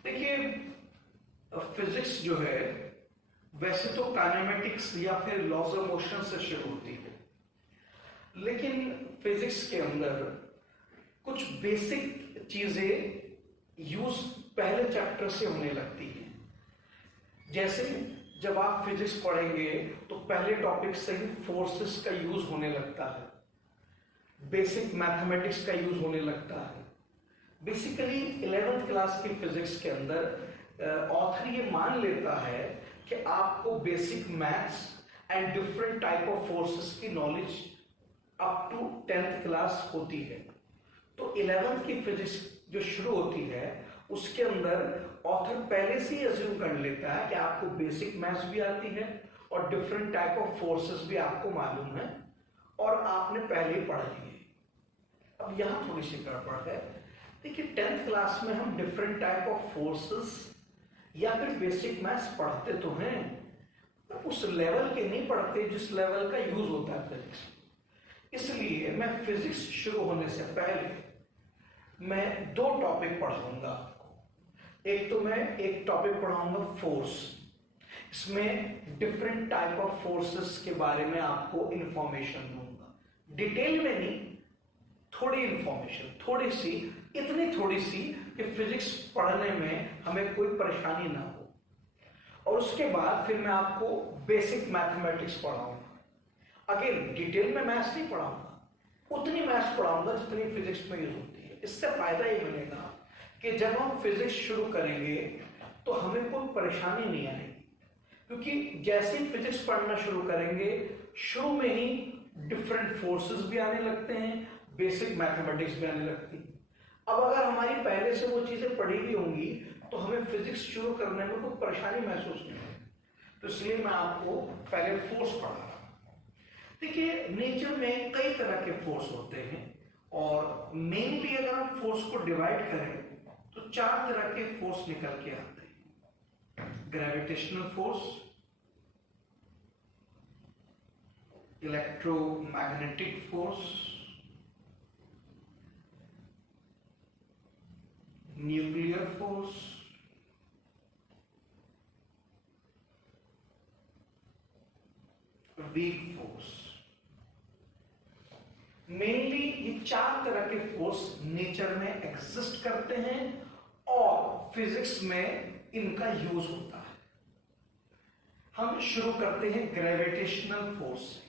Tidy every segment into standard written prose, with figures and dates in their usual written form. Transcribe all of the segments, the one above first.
देखिए, फिजिक्स जो है वैसे तो काइनेमेटिक्स या फिर लॉज ऑफ मोशन से शुरू होती है, लेकिन फिजिक्स के अंदर कुछ बेसिक चीजें यूज पहले चैप्टर से होने लगती हैं। जैसे जब आप फिजिक्स पढ़ेंगे तो पहले टॉपिक से ही फोर्सेस का यूज होने लगता है, बेसिक मैथमेटिक्स का यूज होने लगता है। बेसिकली 11th क्लास की फिजिक्स के अंदर ऑथर ये मान लेता है कि आपको basic maths and different type of forces की knowledge up to 10th class होती है। तो 11th की फिजिक्स जो शुरू होती है उसके अंदर ऑथर पहले से ही अज्यूम कर लेता है कि आपको बेसिक मैथ्स भी आती है और डिफरेंट टाइप ऑफ फोर्सेस भी आपको मालूम है और आपने पहले ही पढ़ लिए। अब यहाँ थोड़ी सी गड़बड़ है। देखिए, 10th क्लास में हम डिफरेंट टाइप ऑफ फोर्सेस या फिर बेसिक मैथ्स पढ़ते तो हैं, उस लेवल के नहीं पढ़ते जिस लेवल का यूज होता है फिजिक्स। इसलिए मैं फिजिक्स शुरू होने से पहले मैं दो टॉपिक पढ़ाऊंगा आपको। एक तो मैं एक टॉपिक पढ़ाऊंगा फोर्स, इसमें डिफरेंट टाइप ऑफ फोर्सेस के बारे में आपको इंफॉर्मेशन दूंगा, डिटेल में नहीं, थोड़ी इंफॉर्मेशन, थोड़ी सी, इतनी थोड़ी सी कि फिजिक्स पढ़ने में हमें कोई परेशानी ना हो। और उसके बाद फिर मैं आपको बेसिक मैथमेटिक्स पढ़ाऊंगा। अगेन डिटेल में मैथ्स नहीं पढ़ाऊंगा, उतनी मैथ्स पढ़ाऊंगा जितनी फिजिक्स में यूज होती है। इससे फायदा ये मिलेगा कि जब हम फिजिक्स शुरू करेंगे तो हमें कोई परेशानी नहीं आएगी, क्योंकि जैसे ही फिजिक्स पढ़ना शुरू करेंगे शुरू में ही डिफरेंट फोर्सेस भी आने लगते हैं, बेसिक मैथमेटिक्स भी आने लगती है। अब अगर हमारी पहले से वो चीजें पढ़ी हुई होंगी तो हमें फिजिक्स शुरू करने में कोई परेशानी महसूस नहीं होगी। तो इसलिए मैं आपको पहले फोर्स पढ़ा रहा हूं। देखिए, नेचर में कई तरह के फोर्स होते हैं और मेनली अगर हम फोर्स को डिवाइड करें तो 4 तरह के फोर्स निकल के आते हैं। Gravitational force, electromagnetic force, nuclear force, weak force. Mainly ये 4 तरह के फोर्स नेचर में एग्जिस्ट करते हैं और फिजिक्स में इनका यूज होता है। हम शुरू करते हैं ग्रेविटेशनल फोर्स से।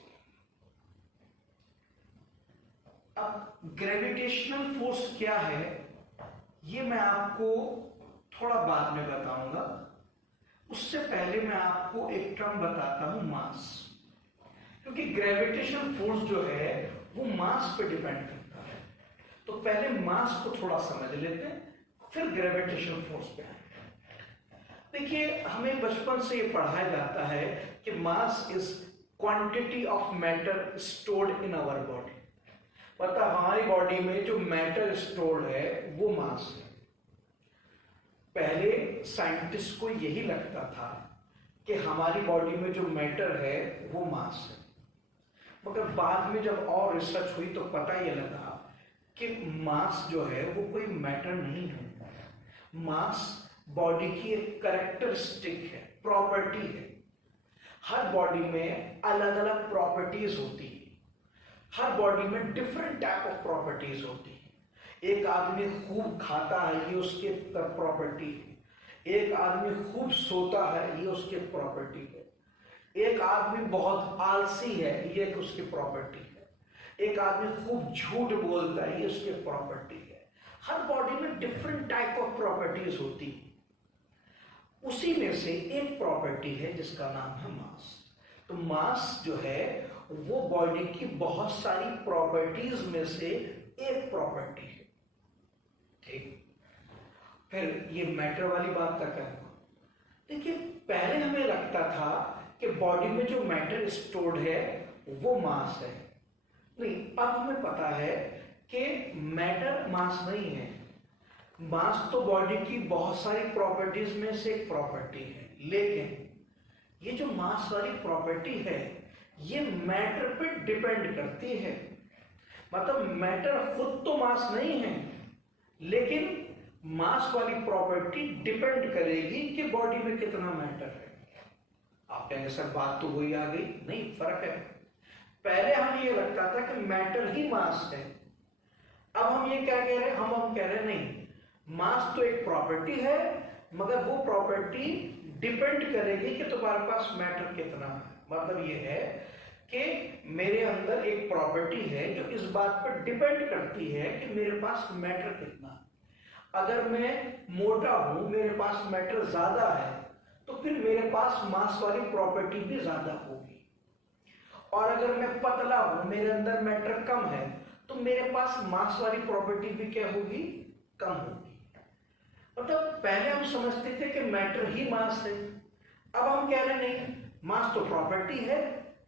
अब ग्रेविटेशनल फोर्स क्या है ये मैं आपको थोड़ा बाद में बताऊंगा। उससे पहले मैं आपको एक टर्म बताता हूं, मास। क्योंकि ग्रेविटेशनल फोर्स जो है वो मास पे डिपेंड करता है। तो पहले मास को थोड़ा समझ लेते हैं, फिर ग्रेविटेशनल फोर्स पे आएंगे। देखिए, हमें बचपन से ये पढ़ाया जाता है कि mass is quantity of matter stored in our body. मतलब हमारी बॉडी में जो मैटर स्टोर्ड है वो मास है। पहले साइंटिस्ट को यही लगता था कि हमारी बॉडी में जो मैटर है वो मास है, मगर बाद में जब और रिसर्च हुई तो पता ये लगा कि मास जो है वो कोई मैटर नहीं है। मास बॉडी की एक कैरेक्टरिस्टिक है, प्रॉपर्टी है। हर बॉडी में अलग अलग प्रॉपर्टीज होती है, हर बॉडी में डिफरेंट टाइप ऑफ प्रॉपर्टीज होती है। एक आदमी खूब खाता है, ये उसकी प्रॉपर्टी है। एक आदमी खूब सोता है, ये उसकी प्रॉपर्टी है। एक आदमी बहुत आलसी है, ये एक उसकी प्रॉपर्टी है। एक आदमी खूब झूठ बोलता है, ये उसकी प्रॉपर्टी है। हर बॉडी में डिफरेंट टाइप ऑफ प्रॉपर्टीज होती है। उसी में से एक प्रॉपर्टी है जिसका नाम है मास। तो मास जो है वो बॉडी की बहुत सारी प्रॉपर्टीज में से एक प्रॉपर्टी है। ठीक, फिर ये मैटर वाली बात का क्या हुआ? देखिए, पहले हमें लगता था कि बॉडी में जो मैटर स्टोर्ड है वो मास है। नहीं, अब हमें पता है कि मैटर मास नहीं है। मास तो बॉडी की बहुत सारी प्रॉपर्टीज में से एक प्रॉपर्टी है, लेकिन ये जो मास वाली प्रॉपर्टी है ये मैटर पे डिपेंड करती है। मतलब मैटर खुद तो मास नहीं है, लेकिन मास वाली प्रॉपर्टी डिपेंड करेगी कि बॉडी में कितना मैटर है। आप कहेंगे सर बात तो वही आ गई, नहीं, फर्क है। पहले हमें ये लगता था कि मैटर ही मास है, अब हम ये क्या कह रहे हैं, हम कह रहे हैं नहीं, मास तो एक प्रॉपर्टी है, मगर वो प्रॉपर्टी डिपेंड करेगी कि तुम्हारे पास मैटर कितना है। मतलब ये है कि मेरे अंदर एक प्रॉपर्टी है जो इस बात पर डिपेंड करती है कि मेरे पास मैटर कितना है। अगर मैं मोटा हूं, मेरे पास मैटर ज्यादा है, तो फिर मेरे पास मास वाली प्रॉपर्टी भी ज्यादा होगी। और अगर मैं पतला हूं, मेरे अंदर मैटर कम है, तो मेरे पास मास वाली प्रॉपर्टी भी क्या होगी, कम होगी। मतलब पहले हम समझते थे कि मैटर ही मास है, अब हम कह रहे नहीं, मास तो प्रॉपर्टी है,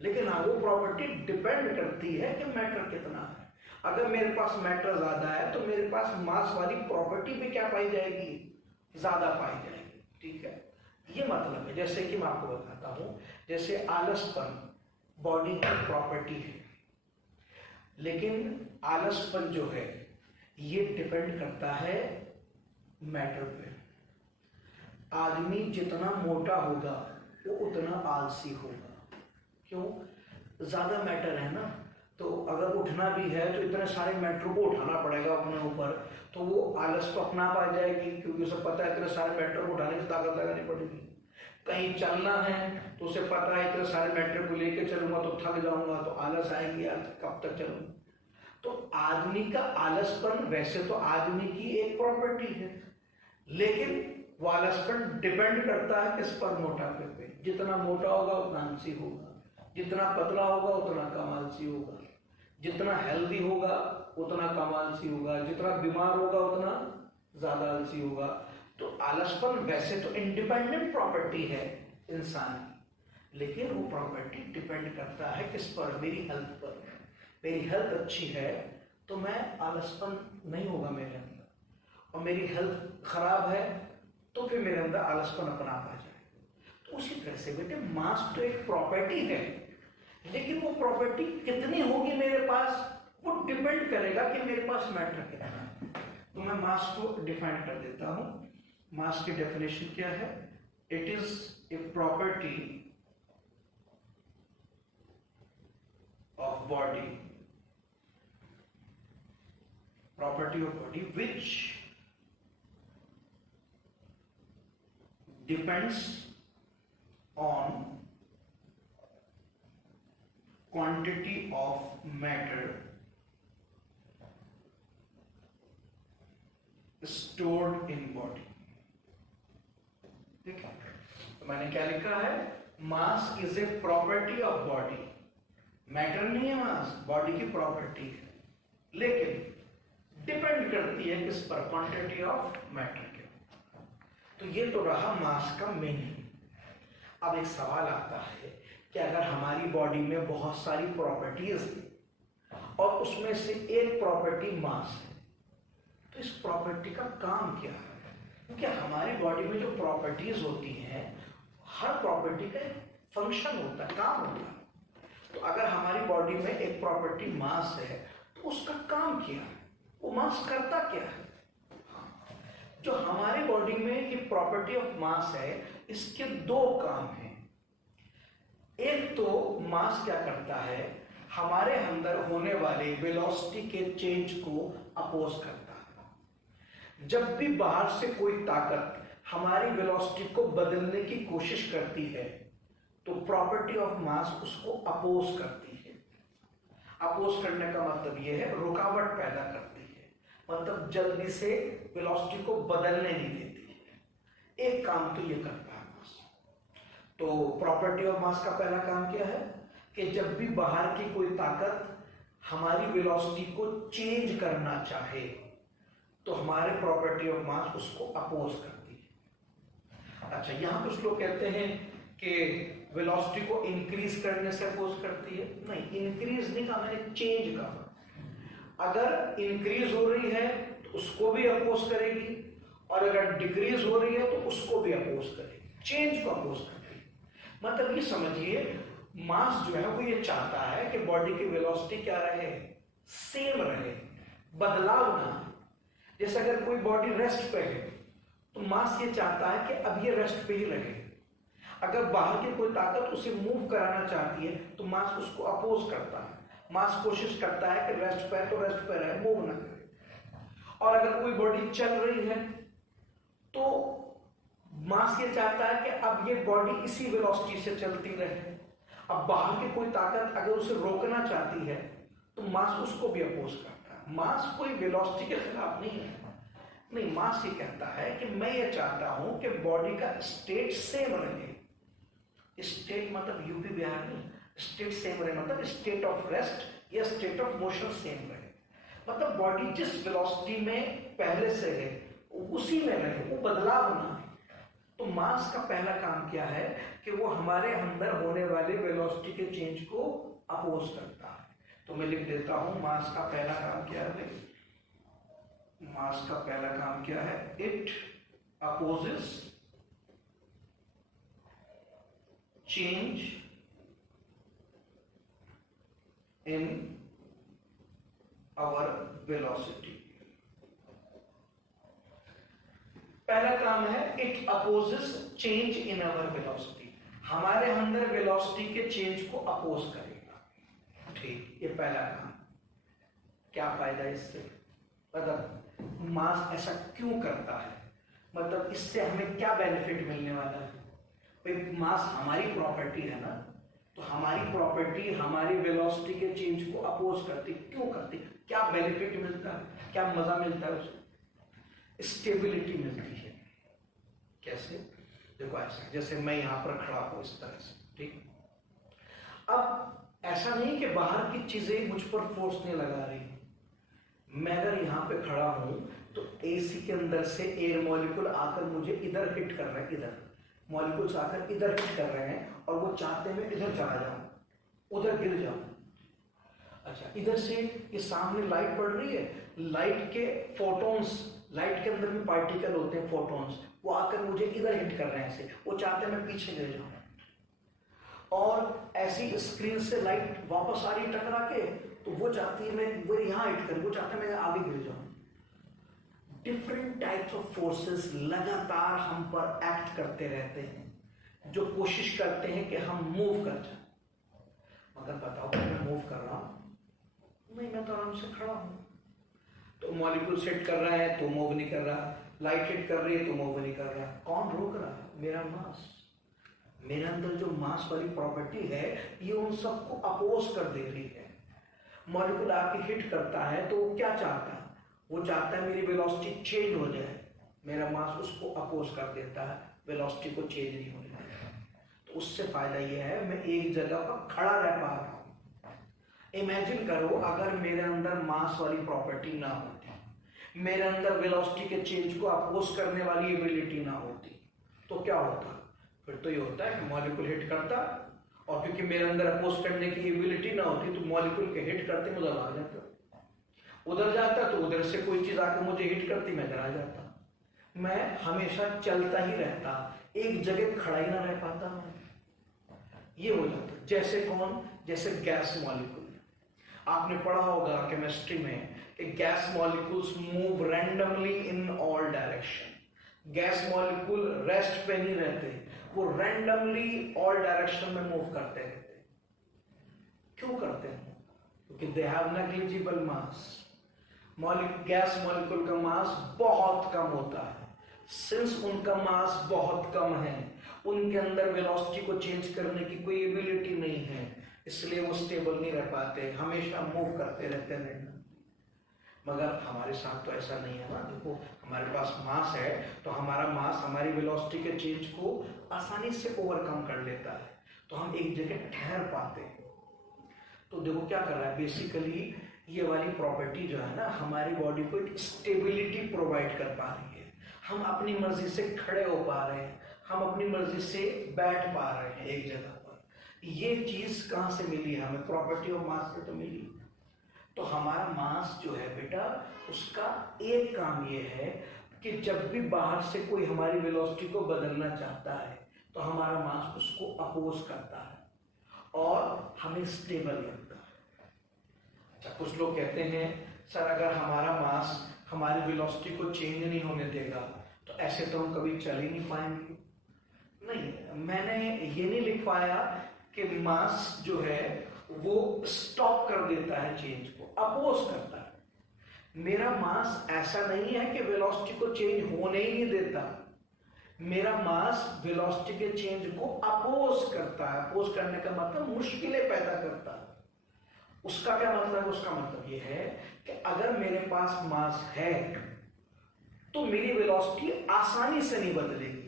लेकिन हाँ वो प्रॉपर्टी डिपेंड करती है कि मैटर कितना है। अगर मेरे पास मैटर ज्यादा है तो मेरे पास मास वाली प्रॉपर्टी भी क्या पाई जाएगी, ज्यादा पाई जाएगी। ठीक है, ये मतलब है। जैसे कि मैं आपको बताता हूं, जैसे आलसपन बॉडी की प्रॉपर्टी है, लेकिन आलसपन जो है ये डिपेंड करता है मैटर पे। आदमी जितना मोटा होगा वो उतना आलसी होगा। क्यों? ज्यादा मैटर है ना, तो अगर उठना भी है तो इतने सारे मैटर को उठाना पड़ेगा अपने ऊपर, तो वो आलस तो अपना पा जाएगी, क्योंकि उसे पता है इतने सारे मैटर को उठाने की ताकत लगानी पड़ेगी। कहीं चलना है तो उसे पता है इतने सारे मैटर को लेके चलूंगा तो थक जाऊंगा, तो आलस आएगी, यार कब तक चलूंगा। तो आदमी का आलसपन वैसे तो आदमी की एक प्रॉपर्टी है, लेकिन वो आलसपन डिपेंड करता है किस पर, मोटापे पे। जितना मोटा होगा उतना आलसी होगा, जितना पतला होगा उतना कम आलसी होगा, जितना हेल्दी होगा उतना कम आलसी होगा, जितना बीमार होगा उतना ज्यादा आलसी होगा। तो आलसपन वैसे तो इंडिपेंडेंट प्रॉपर्टी है इंसान की, लेकिन वो प्रॉपर्टी डिपेंड करता है किस पर, मेरी हेल्थ पर। मेरी हेल्थ अच्छी है तो मैं आलसपन नहीं होगा मेरे अंदर, और मेरी हेल्थ खराब है तो फिर मेरे अंदर आलसपन अपना आ जाए। तो उसी तरह से बेटे मास तो एक प्रॉपर्टी है, लेकिन वो प्रॉपर्टी कितनी होगी मेरे पास, वो डिपेंड करेगा कि मेरे पास मैटर कितना है। तो मैं मास को डिफाइन कर देता हूं। मास की डेफिनेशन क्या है? It is a property of body, property of body which depends on quantity of matter stored in body। ठीक है, तो मैंने क्या लिखा है, mass is a property of body. Matter नहीं है मास, बॉडी की प्रॉपर्टी है, लेकिन डिपेंड करती है किस पर, क्वांटिटी ऑफ मैटर के। तो ये तो रहा मास का मीनिंग। अब एक सवाल आता है कि अगर हमारी बॉडी में बहुत सारी प्रॉपर्टीज हैं और उसमें से एक प्रॉपर्टी मास है, तो इस प्रॉपर्टी का काम क्या है? क्योंकि हमारी बॉडी में जो प्रॉपर्टीज होती हैं, हर प्रॉपर्टी का एक फंक्शन होता है, काम होता है। तो अगर हमारी बॉडी में एक प्रॉपर्टी मास है तो उसका काम क्या है, वो मास करता क्या है? जो हमारी बॉडी में ये प्रॉपर्टी ऑफ मास है, इसके दो काम हैं। एक तो मास क्या करता है, हमारे अंदर होने वाले वेलोसिटी के चेंज को अपोज करता है। जब भी बाहर से कोई ताकत हमारी वेलोसिटी को बदलने की कोशिश करती है, तो प्रॉपर्टी ऑफ मास उसको अपोज करती है। अपोज करने का मतलब यह है रुकावट पैदा करती है, मतलब जल्दी से वेलोसिटी को बदलने नहीं देती है। एक काम तो ये करता है मास। तो प्रॉपर्टी ऑफ मास का पहला काम क्या है कि जब भी बाहर की कोई ताकत हमारी वेलोसिटी को चेंज करना चाहे, तो हमारे प्रॉपर्टी ऑफ मास उसको अपोज करती है। अच्छा, यहां कुछ लोग कहते हैं कि वेलोसिटी को इंक्रीज करने से अपोज करती है। नहीं, इंक्रीज नहीं कहा मैंने, चेंज कहा। अगर इंक्रीज हो रही है तो उसको भी अपोज करेगी, और अगर डिक्रीज हो रही है तो उसको भी अपोज करेगी, चेंज को अपोज करेगी। मतलब ये समझिए, मास जो है वो ये चाहता है कि बॉडी की वेलोसिटी क्या रहे, सेम रहे, बदलाव ना। जैसे अगर कोई बॉडी रेस्ट पे है तो मास ये चाहता है कि अब ये रेस्ट पे ही रहे। अगर बाहर की कोई ताकत उसे मूव कराना चाहती है तो मास उसको अपोज करता है। मास कोशिश करता है कि रेस्ट पे है तो रेस्ट पे रहे, मूव ना करे। और अगर कोई बॉडी चल रही है तो मास ये चाहता है कि अब ये बॉडी इसी वेलोसिटी से चलती रहे। अब बाहर की कोई ताकत अगर उसे रोकना चाहती है तो मास उसको भी अपोज करता है। मास कोई वेलोसिटी के खिलाफ नहीं है, नहीं, मास ये कहता है कि मैं ये चाहता हूं कि बॉडी का स्टेट सेम रहे। स्टेट मतलब यूपी बिहार नहीं, स्टेट सेम रहे मतलब स्टेट ऑफ रेस्ट या स्टेट ऑफ मोशन सेम रहे। मतलब बॉडी जिस वेलोसिटी में पहले से है उसी में रहे, वो बदलाव ना है। तो मास का पहला काम क्या है कि वो हमारे अंदर होने वाले वेलोसिटी के चेंज को अपोज करता है। तो मैं लिख देता हूं मास का पहला काम क्या है। मास का पहला काम क्या है? It opposes change in our velocity. पहला काम है it opposes change in our velocity, हमारे अंदर वेलोसिटी के चेंज को अपोज करेगा। ठीक, ये पहला काम। क्या फायदा इससे? मतलब मास ऐसा क्यों करता है, मतलब इससे हमें क्या बेनिफिट मिलने वाला है? भाई मास हमारी प्रॉपर्टी है ना, तो हमारी प्रॉपर्टी हमारी वेलोसिटी के चेंज को अपोज करती, क्यों करती? क्या बेनिफिट मिलता है, क्या मजा मिलता है उसे? स्टेबिलिटी मिलती है। कैसे? देखो ऐसा, जैसे मैं यहां पर खड़ा हूं इस तरह से, ठीक। अब ऐसा नहीं कि बाहर की चीजें मुझ पर फोर्स नहीं लगा रही। मैं अगर यहाँ पे खड़ा हूं तो एसी के अंदर से एयर मॉलिक्यूल आकर मुझे इधर हिट कर रहे हैं, इधर मॉलिक्यूल्स आकर इधर हिट कर रहे हैं और वो चाहते हैं मैं इधर चला जाऊं, उधर गिर जाऊं। अच्छा, इधर से ये सामने लाइट पड़ रही है, लाइट के फोटॉन्स, लाइट के अंदर भी पार्टिकल होते हैं फोटॉन्स, वो आकर मुझे इधर हिट कर रहे हैं ऐसे, वो चाहते हैं मैं पीछे गिर जाऊं। और ऐसी स्क्रीन से लाइट वापस आ रही टकरा के, तो वो चाहती है मैं वो यहाँ हिट करूं, वो चाहते हैं मैं आगे गिर जाऊं। डिफरेंट टाइप्स ऑफ फोर्सेस लगातार हम पर एक्ट करते रहते हैं, जो कोशिश करते हैं कि हम मूव कर जाएं। मगर बताओ कि मैं मूव कर रहा हूं? नहीं, मैं तो आराम से खड़ा हूं। तो मॉलिक्यूल हिट कर रहा है तो मूव नहीं कर रहा, लाइट हिट कर रही है तो मूव नहीं कर रहा। कौन रोक रहा है? मेरा मास। मेरे अंदर जो मास वाली प्रॉपर्टी है ये उन सबको अपोज कर दे रही है। मॉलिक्यूल आके हिट करता है तो वो क्या चाहता है? वो चाहता है मेरी वेलोसिटी चेंज हो जाए, मेरा मास उसको अपोज कर देता है, वेलोसिटी को चेंज नहीं होने देता। तो उससे फायदा ये है मैं एक जगह पर खड़ा रह पा रहा हूं। इमेजिन करो अगर मेरे अंदर मास वाली प्रॉपर्टी ना होती, मेरे अंदर वेलोसिटी के चेंज को अपोज करने वाली एबिलिटी ना होती, तो क्या होता? फिर तो ये होता है कि मॉलिक्यूल हिट करता, और क्योंकि मेरे अंदर अपोज करने की एबिलिटी ना होती तो मॉलिक्यूल के हिट करते मुझे आ जाता, उधर जाता तो उधर से कोई चीज आकर मुझे हिट करती, मैं इधर आ जाता। मैं हमेशा चलता ही रहता, एक जगह खड़ा ही ना रह पाता मैं। ये हो जाता। जैसे कौन? जैसे गैस मॉलिक्यूल। आपने पढ़ा होगा केमिस्ट्री में कि gas molecules move randomly in all direction. Gas molecule rest पे नहीं रहते, वो रैंडमली ऑल डायरेक्शन में मूव करते रहते। क्यों करते हैं? क्योंकि they have negligible mass. Gas molecule का मास बहुत कम होता है। सिंस उनका मास बहुत कम है, उनके अंदर वेलोसिटी को चेंज करने की कोई एबिलिटी नहीं है, इसलिए वो स्टेबल नहीं रह पाते, हमेशा मूव करते रहते हैं। मगर हमारे साथ तो ऐसा नहीं है ना। देखो हमारे पास मास है तो हमारा मास हमारी वेलोसिटी के चेंज को आसानी से ओवरकम कर लेता है, तो हम एक जगह ठहर पाते हैं। तो देखो क्या कर रहा है, बेसिकली ये वाली प्रॉपर्टी जो है ना हमारी बॉडी को एक स्टेबिलिटी प्रोवाइड कर पा रही है। हम अपनी मर्जी से खड़े हो पा रहे हैं, हम अपनी मर्जी से बैठ पा रहे हैं एक जगह पर। ये चीज कहाँ से मिली है हमें? प्रॉपर्टी ऑफ मास से तो मिली। तो हमारा मास जो है बेटा, उसका एक काम ये है कि जब भी बाहर से कोई हमारी वेलोसिटी को बदलना चाहता है तो हमारा मास उसको अपोज करता है और हमें स्टेबल लगता है। अच्छा, कुछ लोग कहते हैं सर अगर हमारा मास हमारी वेलोसिटी को चेंज नहीं होने देगा, तो ऐसे तो हम कभी चल ही नहीं पाएंगे। नहीं, मैंने ये नहीं लिख पाया कि मास जो है वो स्टॉप कर देता है चेंज को, अपोज करता है। मेरा मास ऐसा नहीं है कि वेलोसिटी को चेंज होने ही नहीं देता। मेरा मास वेलोसिटी के चेंज को अपोज करता है। अपोज करने का मतलब मुश्किलें पैदा करता है। उसका क्या मतलब? उसका मतलब ये है कि अगर मेरे पास मास है तो मेरी वेलोसिटी आसानी से नहीं बदलेगी।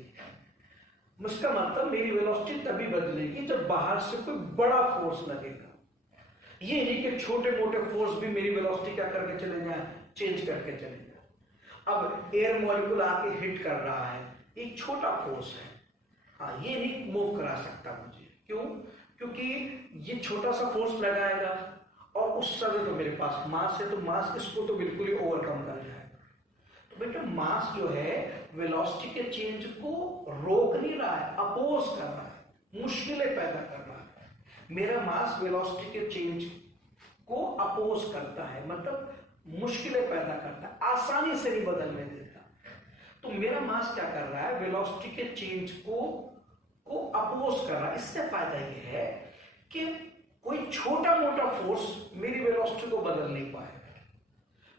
इसका मतलब मेरी वेलोसिटी तभी बदलेगी जब बाहर से कोई बड़ा फोर्स लगेगा। ये नहीं कि छोटे मोटे फोर्स भी मेरी वेलोसिटी क्या करके चले जाए, चेंज करके चले जाए। अब एयर मॉलिक्यूल आके हिट कर रहा है, एक छोटा फोर्स है, हाँ, ये नहीं मूव करा सकता मुझे। क्यों? क्योंकि ये छोटा सा फोर्स लगाएगा और उस समय तो मेरे पास मास है, तो मास इसको तो बिल्कुल ही ओवरकम कर जाएगा। तो बेटा मास जो है वेलोसिटी के चेंज को रोक नहीं रहा है, अपोज कर रहा है, मुश्किलें पैदा कर रहा है। मेरा मास वेलोसिटी के चेंज को अपोज करता है, मतलब मुश्किलें पैदा करता है, आसानी से नहीं बदलने देता। तो मेरा मास क्या कर रहा है? वेलोसिटी के चेंज को अपोज कर रहा है। इससे फायदा यह है कि कोई छोटा मोटा फोर्स मेरी वेलोसिटी को बदल नहीं पाएगा।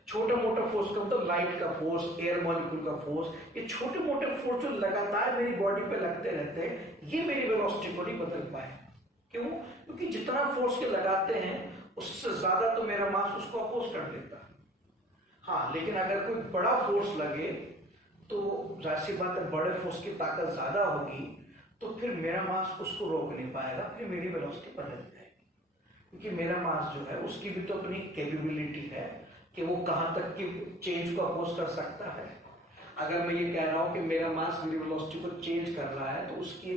छोटा मोटा फोर्स का मतलब लाइट का फोर्स, एयर मॉलिक्यूल का फोर्स, ये छोटे मोटे फोर्स जो लगातार मेरी बॉडी पे लगते रहते हैं, ये मेरी वेलोसिटी को नहीं बदल पाए। क्यों? क्योंकि जितना फोर्स के लगाते हैं उससे ज्यादा तो मेरा मास उसको अपोज कर देता है। हाँ, लेकिन अगर कोई बड़ा फोर्स लगे तो जाहिर सी बात है, बड़े फोर्स की ताकत ज्यादा होगी, तो फिर मेरा मास उसको रोक नहीं पाएगा, फिर मेरी वेलोसिटी बदल जाएगी। क्योंकि मेरा मास जो है उसकी भी तो अपनी कैपेबिलिटी है कि वो कहां तक की चेंज को अपोज कर सकता है। अगर मैं ये कह रहा हूं कि मेरा मास मेरी वेलोसिटी को चेंज कर रहा है, तो उसकी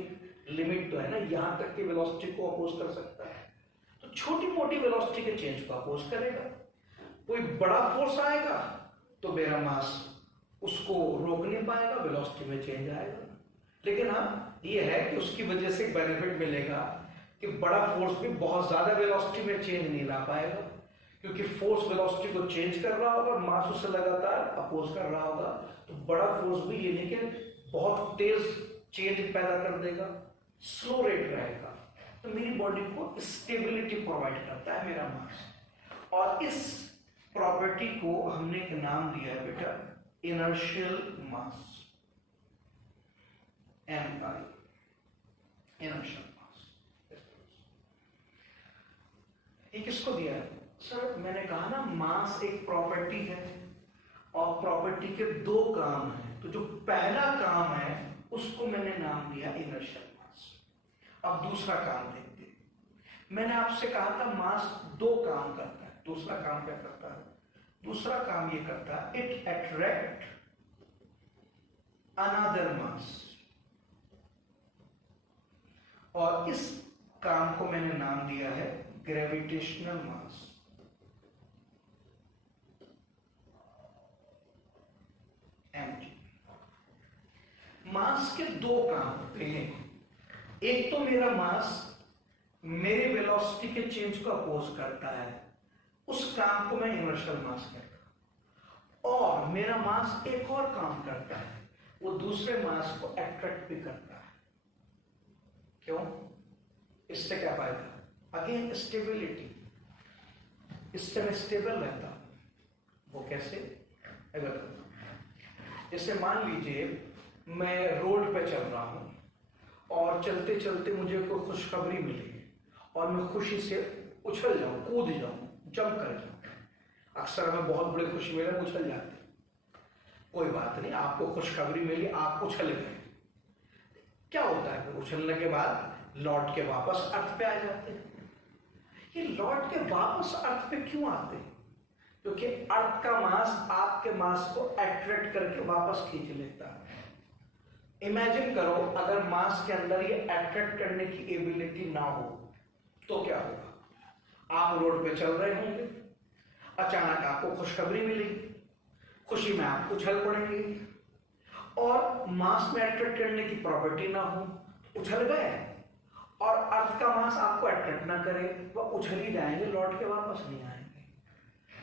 लिमिट तो है ना, यहां तक की वेलोसिटी को अपोज कर सकता है। तो छोटी मोटी वेलोसिटी के चेंज को अपोज करेगा। कोई बड़ा फोर्स आएगा तो मेरा मास उसको रोक नहीं पाएगा, वेलोसिटी में चेंज आएगा। लेकिन हाँ, ये है कि उसकी वजह से बेनिफिट मिलेगा कि बड़ा फोर्स भी बहुत ज्यादा वेलोसिटी में चेंज नहीं ला पाएगा, क्योंकि फोर्स वेलोसिटी को चेंज कर रहा होगा, मास उससे लगातार अपोज कर रहा होगा। तो बड़ा फोर्स भी ये नहीं कि बहुत तेज चेंज पैदा कर देगा, स्लो रेट रहेगा। तो मेरी बॉडी को स्टेबिलिटी प्रोवाइड करता है मेरा मास। और इस प्रॉपर्टी को हमने एक नाम दिया है बेटा, इनर्शियल मास, MI, इनर्शियल मास। ये किसको दिया है? सर, मैंने कहा ना, मास एक प्रॉपर्टी है और प्रॉपर्टी के दो काम हैं। तो जो पहला काम है उसको मैंने नाम दिया इनर्शियल मास। अब दूसरा काम देखते हैं। मैंने आपसे कहा था मास दो काम करता है। दूसरा काम क्या करता है? दूसरा काम ये करता है, इट अट्रैक्ट अनदर मास। और इस काम को मैंने नाम दिया है ग्रेविटेशनल मास। mg। मास के दो काम होते हैं। एक तो मेरा मास मेरे वेलोसिटी के चेंज को अपोज करता है, उस काम को मैं इनर्शियल मास कहता हूं। और मेरा मास एक और काम करता है, वो दूसरे मास को अट्रैक्ट भी करता है। क्यों? इससे क्या फायदा? अगेन स्टेबिलिटी, इससे मैं स्टेबल रहता हूं। वो कैसे? अगर जैसे मान लीजिए मैं रोड पे चल रहा हूं और चलते चलते मुझे कोई खुशखबरी मिली और मैं खुशी से उछल जाऊं, कूद जाऊं, जंप कर जाऊं। अक्सर हमें बहुत बड़ी खुशी मिले, उछल जाते। कोई बात नहीं, आपको खुशखबरी मिली, आप उछल गए। क्या होता है? उछलने के बाद लौट के वापस अर्थ पे आ जाते हैं। ये लौट के वापस अर्थ पे क्यों आते हैं? क्योंकि अर्थ का मास आपके मास को अट्रैक्ट करके वापस खींच लेता है। इमेजिन करो, अगर मास के अंदर ये अट्रैक्ट करने की एबिलिटी ना हो तो क्या होगा? आप रोड पे चल रहे होंगे, अचानक आपको खुशखबरी मिली, खुशी में आप उछल पड़ेंगे। और मास में अट्रैक्ट करने की प्रॉपर्टी ना हो, उछल गए, और अर्थ का मास आपको अट्रैक्ट ना करे, वह उछल ही जाएंगे, लौट के वापस नहीं आएंगे।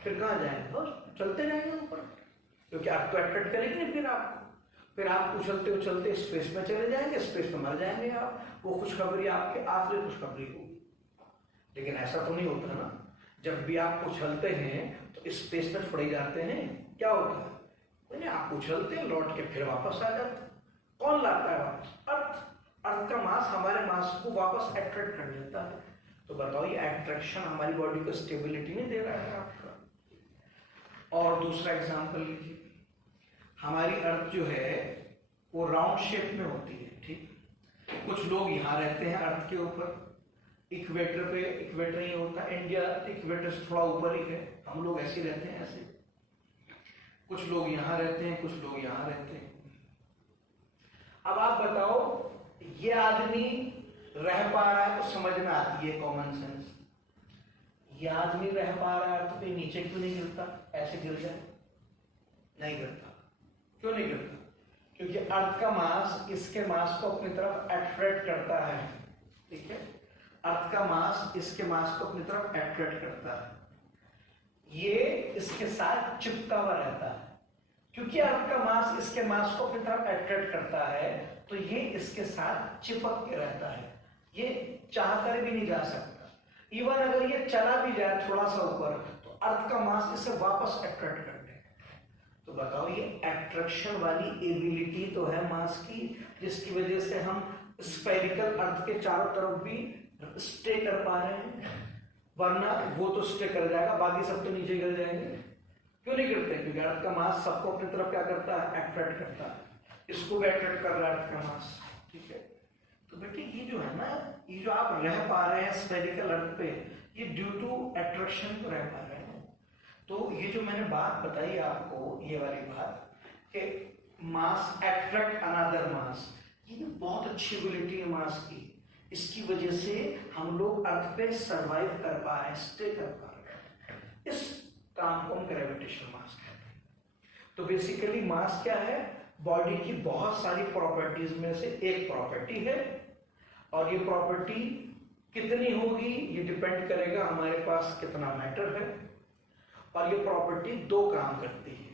फिर कहां जाएंगे? बस चलते रहेंगे ऊपर। क्योंकि अर्थ तो अट्रैक्ट करेगी ना फिर आप उछलते उछलते स्पेस में चले जाएंगे, स्पेस में मर जाएंगे आप। वो खुशखबरी आपके आखिरी खुशखबरी होगी। लेकिन ऐसा तो नहीं होता ना, जब भी आप उछलते हैं तो स्पेस में थोड़े जाते हैं, क्या होता है आप उछलते हैं लौट के फिर वापस आ जाते हैं। कौन लाता है वापस? अर्थ का मास हमारे मास को वापस अट्रैक्ट कर लेता है। तो बताओ ये अट्रैक्शन हमारी बॉडी को स्टेबिलिटी नहीं दे रहा है आपका। और दूसरा एग्जांपल लीजिए, हमारी अर्थ जो है वो राउंड शेप में होती है, ठीक। कुछ लोग यहाँ रहते हैं अर्थ के ऊपर, इक्वेटर पे, इक्वेटर नहीं होता, इंडिया इक्वेटर से थोड़ा ऊपर ही है, हम लोग ऐसे रहते हैं ऐसे। कुछ लोग यहाँ रहते हैं, कुछ लोग यहाँ रहते हैं। अब आप बताओ ये आदमी रह पा रहा है तो समझ में आती है कॉमन सेंस, ये आदमी रह पा रहा है तो कोई नीचे क्यों नहीं गिरता, ऐसे गिर जाए? नहीं गिरता। क्यों नहीं गिरता? क्योंकि अर्थ का मास इसके मास को अपनी तरफ अट्रैक्ट करता है, ठीक है। अर्थ का मास इसके मास को अपनी तरफ अट्रैक्ट करता है, ये इसके साथ चिपका हुआ रहता है। क्योंकि अर्थ का मास इसके मास को अपनी तरफ अट्रैक्ट करता है तो ये इसके साथ चिपक के रहता है, ये चाहकर भी नहीं जा सकता। इवन अगर ये चला भी जाए थोड़ा सा ऊपर तो अर्थ का मास इसे वापस अट्रैक्ट कर देगा। तो बताओ ये अट्रैक्शन वाली एबिलिटी तो है मास की, जिसकी वजह से हम स्फेरिकल अर्थ के चारों तरफ भी स्टे कर पा रहे हैं। वरना वो तो स्टे कर जाएगा, बाकी सब तो नीचे गिर जाएंगे। क्यों नहीं गिरते? क्योंकि अर्थ का मास सबको अपनी तरफ क्या करता है, अट्रैक्ट करता है। इसको भी अट्रैक्ट कर रहा है अर्थ का मास, ठीक है। तो बेटे ये जो है ना, ये जो आप रह पा रहे हैं स्फेरिकल अर्थ पे, ये ड्यू टू अट्रैक्शन तो रह पा रहे हैं। तो ये जो मैंने बात बताई आपको, ये वाली बात कि मास अट्रैक्ट अनदर मास, ये बहुत अच्छी एबिलिटी है मास की। इसकी वजह से हम लोग अर्थ पे सरवाइव कर पा रहे हैं, स्टे कर पा रहे हैं। इस काम को हम ग्रेविटेशनल मास कहते हैं। तो बेसिकली मास क्या है? बॉडी की बहुत सारी प्रॉपर्टीज में से एक प्रॉपर्टी है, और ये प्रॉपर्टी कितनी होगी ये डिपेंड करेगा हमारे पास कितना मैटर है। और ये प्रॉपर्टी दो काम करती है।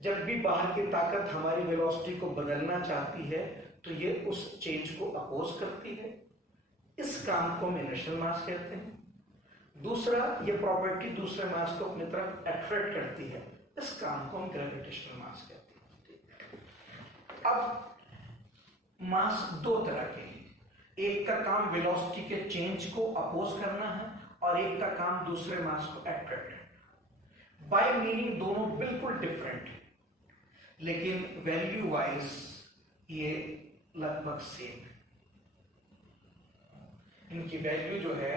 जब भी बाहर की ताकत हमारी वेलोसिटी को बदलना चाहती है तो ये उस चेंज को अपोज करती है, इस काम को हम इनर्शियल मास कहते हैं। दूसरा, ये प्रॉपर्टी दूसरे मास को अपनी तरफ अट्रैक्ट करती है, इस काम को हम ग्रेविटेशनल मास कहते हैं। अब मास दो तरह के हैं, एक का काम वेलोसिटी के चेंज को अपोज करना है और एक का काम दूसरे मास को अट्रैक्ट करना। बाय मीनिंग दोनों बिल्कुल डिफरेंट है, लेकिन वैल्यू वाइज ये लगभग सेम है। इनकी वैल्यू जो है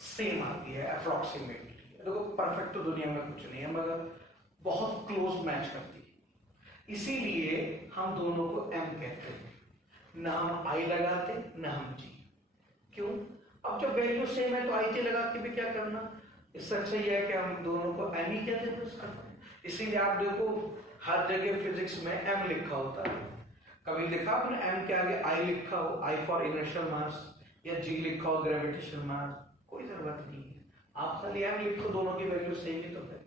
सेम आती है अप्रोक्सीमेटली। देखो परफेक्ट तो दुनिया में कुछ नहीं है, मगर बहुत क्लोज मैच करती है। इसीलिए हम दोनों को एम कहते हैं, ना हम आई लगाते ना हम जी। क्यों? अब जब वैल्यू सेम है तो आई जी लगा के भी क्या करना, इससे अच्छा यह है कि हम दोनों को एम ही कहते हैं। इसीलिए आप देखो हर जगह फिजिक्स में एम लिखा होता है। कभी लिखा आपने एम के आगे आई लिखा हो, आई फॉर इनर्शियल मास, या जी लिखा हो ग्रेविटेशनल मास? कोई जरूरत नहीं है, आप खाली एम लिखो, दोनों की वैल्यू सेम ही तो है।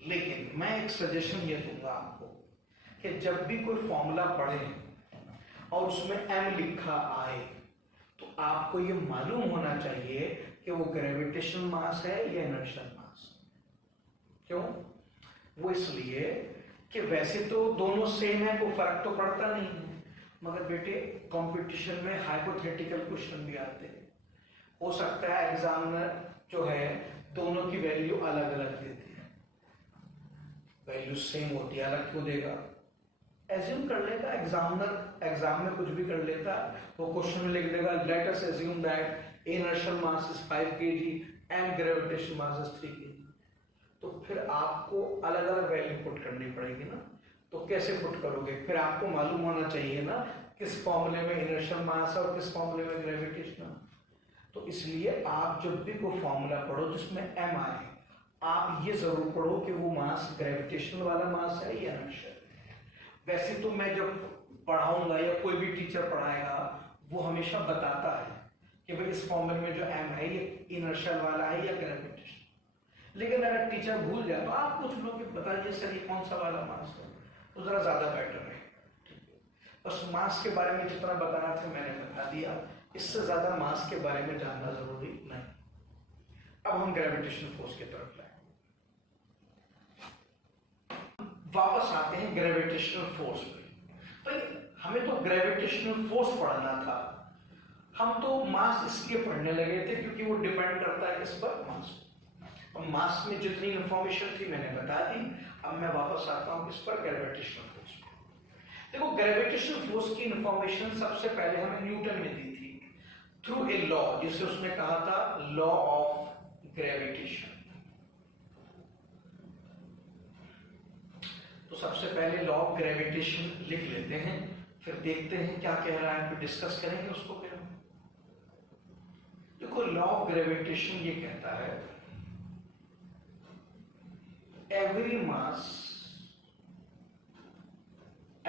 लेकिन मैं एक सजेशन ये दूंगा आपको कि जब भी कोई फॉर्मूला पढ़े और उसमें एम लिखा आए तो आपको ये मालूम होना चाहिए कि वो ग्रेविटेशनल मास है या इनर्शियल मास। क्यों? वो इसलिए कि वैसे तो दोनों सेम है, कोई फर्क तो पड़ता नहीं है, मगर बेटे कंपटीशन में हाइपोथेटिकल क्वेश्चन भी आते हैं। हो सकता है एग्जामिनर जो है दोनों की वैल्यू अलग अलग देती है, वैल्यू सेम होती है, अलग क्यों देगा? एज्यूम कर लेगा एग्जामिनर, एग्जाम में कुछ भी कर लेता, वो क्वेश्चन में लिख देगा let us assume that inertial mass is 5 kg and gravitational mass is 3 kg। तो फिर आपको अलग अलग वैल्यू पुट करनी पड़ेगी ना। तो कैसे पुट करोगे? फिर आपको मालूम होना चाहिए ना किस फॉर्मूले में इनर्शियल मास है और किस फॉर्मूले में ग्रेविटेशनल। तो इसलिए आप जब भी कोई फॉर्मूला पढ़ो जिसमें एम आए, आप ये जरूर पढ़ो कि वो मास ग्रेविटेशनल वाला मास है या इनर्शियल। वैसे तो मैं जब पढ़ाऊंगा या कोई भी टीचर पढ़ाएगा वो हमेशा बताता है कि भाई इस फॉर्मूले में जो एम है ये इनर्शियल वाला है या ग्रेविटेशनल। लेकिन अगर टीचर भूल जाए तो आप कुछ लोग बताइए सर ये कौन सा वाला मास है, तो जरा ज्यादा बेटर है। बस मास के बारे में जितना बताना था मैंने बता दिया, इससे ज्यादा मास के बारे में जानना जरूरी नहीं। अब हम ग्रेविटेशनल फोर्स की तरफ लाए, वापस आते हैं ग्रेविटेशनल फोर्स पे। भाई हमें तो ग्रेविटेशनल फोर्स पढ़ना था, हम तो मास इसलिए पढ़ने लगे थे क्योंकि वो डिपेंड करता है किस पर, मास। अब मास में जितनी इंफॉर्मेशन थी मैंने बता दी, अब मैं वापस आता हूं किस पर, ग्रेविटेशनल फोर्स पर। देखो ग्रेविटेशनल फोर्स की इंफॉर्मेशन सबसे पहले हमें न्यूटन ने दी थी थ्रू ए लॉ, जिसे उसने कहा था लॉ ऑफ ग्रेविटेशन। तो सबसे पहले लॉ ऑफ ग्रेविटेशन लिख लेते हैं, फिर देखते हैं क्या कह रहा है, फिर डिस्कस करेंगे उसको। फिर देखो लॉ ऑफ ग्रेविटेशन ये कहता है every mass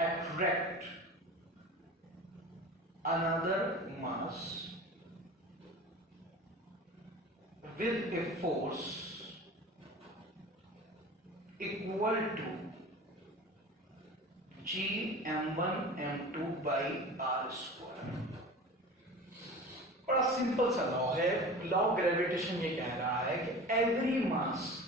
attract another mass with a force equal to Gm1 m2 by r square। बड़ा सिंपल सा लॉ है। लॉ ऑफ ग्रेविटेशन ये कह रहा है कि every mass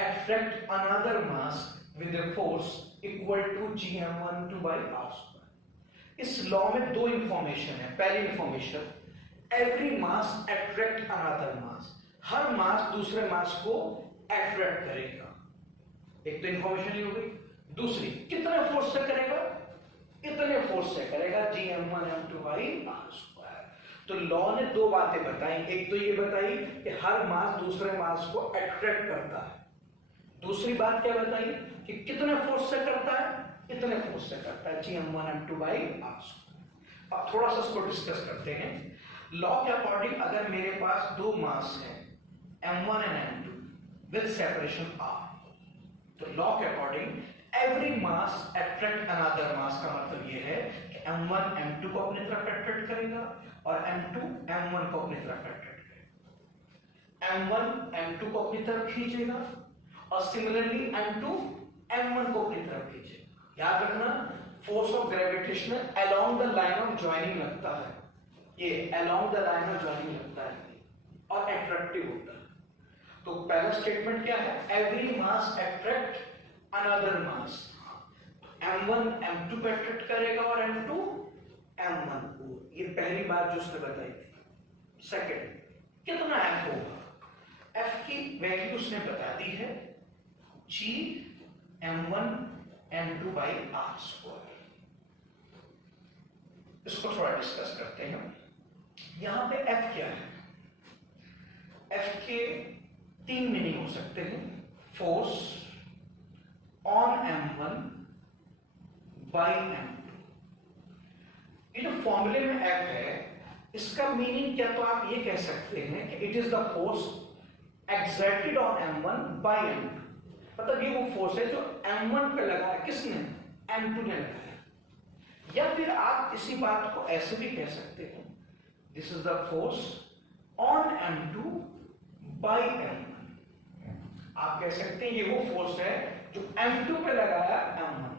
attract another mass with a force equal to Gm12 by r square। इस law में दो इंफॉर्मेशन है। पहली इंफॉर्मेशन, एवरी मास अट्रैक्ट अनदर मास, हर मास दूसरे मास को अट्रैक्ट करेगा। एक तो इंफॉर्मेशन ही हो गई। दूसरी, कितने फोर्स से करेगा, इतने फोर्स से करेगा Gm1 m2 by r square। तो लॉ ने दो बातें बताई, एक तो ये बताई कि हर मास दूसरे मास को अट्रैक्ट करता है, दूसरी बात क्या बताई कि कितने फोर्स से करता है, इतने फोर्स से करता है Gm1 m2 by r square। अब थोड़ा सा इसको डिस्कस करते हैं। लॉ के अकॉर्डिंग अगर मेरे पास दो मास है m1 and m2 with separation r, तो लॉ के अकॉर्डिंग एवरी मास अट्रैक्ट अनदर मास का मतलब ये है कि m1 m2 को अपनी तरफ अट्रैक्ट करेगा और m2 m1 को अपनी तरफ अट्रैक्ट करेगा। m1 m2 को अपनी तरफ खींचेगा और सिमिलरली m2 m1 को अपनी तरफ खींचेगा। याद रखना, force of gravitation along the line of joining लगता है, ये along the line of joining लगता है और अट्रैक्टिव होता है। तो पहला स्टेटमेंट क्या है, एवरी मास अट्रैक्ट अनदर मास। m1 m2 पे अट्रैक्ट करेगा और m2 m1 को। ये पहली बात जो उसने बताई थी। सेकंड, कितना f होगा, f की वैल्यू उसने बता दी है Gm1 m2 by r square। इसको थोड़ा डिस्कस करते हैं। यहां पे f क्या है, f के तीन मीनिंग हो सकते हैं। Force on m1 by m2। ये जो फॉर्मूले में f है, इसका मीनिंग क्या, तो आप ये कह सकते हैं कि it is the force exerted on m1 by m2। मतलब ये वो फोर्स है जो m1 पे लगा है, किसने, m2 ने लगाया। या फिर आप इसी बात को ऐसे भी कह सकते हैं, this is the force on m2 by m1। आप कह सकते हैं ये वो फोर्स है जो m2 पे लगाया m1।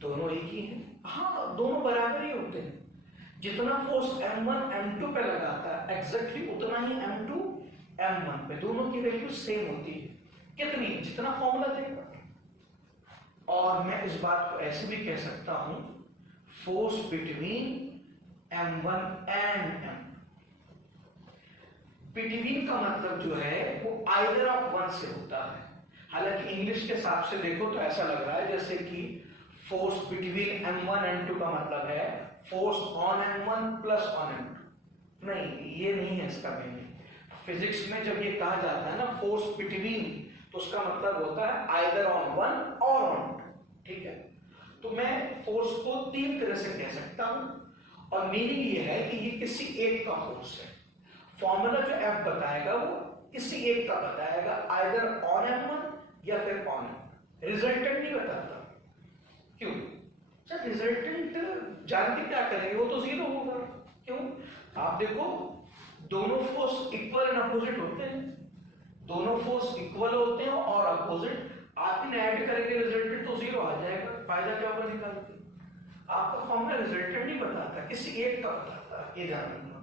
दोनों एक ही हैं, हाँ दोनों बराबर ही होते हैं। जितना फोर्स m1 m2 पे लगाता है एग्जैक्टली उतना ही m2 m1 पे, दोनों की वैल्यू सेम होती है। कितनी, जितना फॉर्मूला देगा। और मैं इस बात को ऐसे भी कह सकता हूं, force between m1 and m2। Between का मतलब जो है वो आइदर ऑफ वन से होता है। हालांकि इंग्लिश के हिसाब से देखो तो ऐसा लग रहा है जैसे कि force between m1 and m2 का मतलब है force on m1 plus on m2। नहीं, ये नहीं है इसका मीनिंग। फिजिक्स में जब ये कहा जाता है ना फोर्स बिटवीन, तो उसका मतलब होता है आइदर ऑन वन और ऑन टू। ठीक है, तो मैं फोर्स को तीन तरह से कह सकता हूं और मीनिंग ये है कि ये किसी एक का फोर्स है। फॉर्मूला जो f बताएगा वो किसी एक का बताएगा, आइदर ऑन m1 या फिर ऑन m2। रिजल्टेंट नहीं बताता। क्यों सर, रिजल्टेंट जान के क्या करेंगे, वो तो जीरो होगा। क्यों, आप देखो दोनों फोर्स इक्वल एंड अपोजिट होते हैं, दोनों फोर्स इक्वल होते हैं और अपोजिट, आप इन ऐड करेंगे रिजल्टेंट तो जीरो आ जाएगा, फायदा क्या होगा निकाल के। आपका फॉर्मूला रिजल्टेंट नहीं बताता, किसी एक का बताता है, ये ध्यान रखना।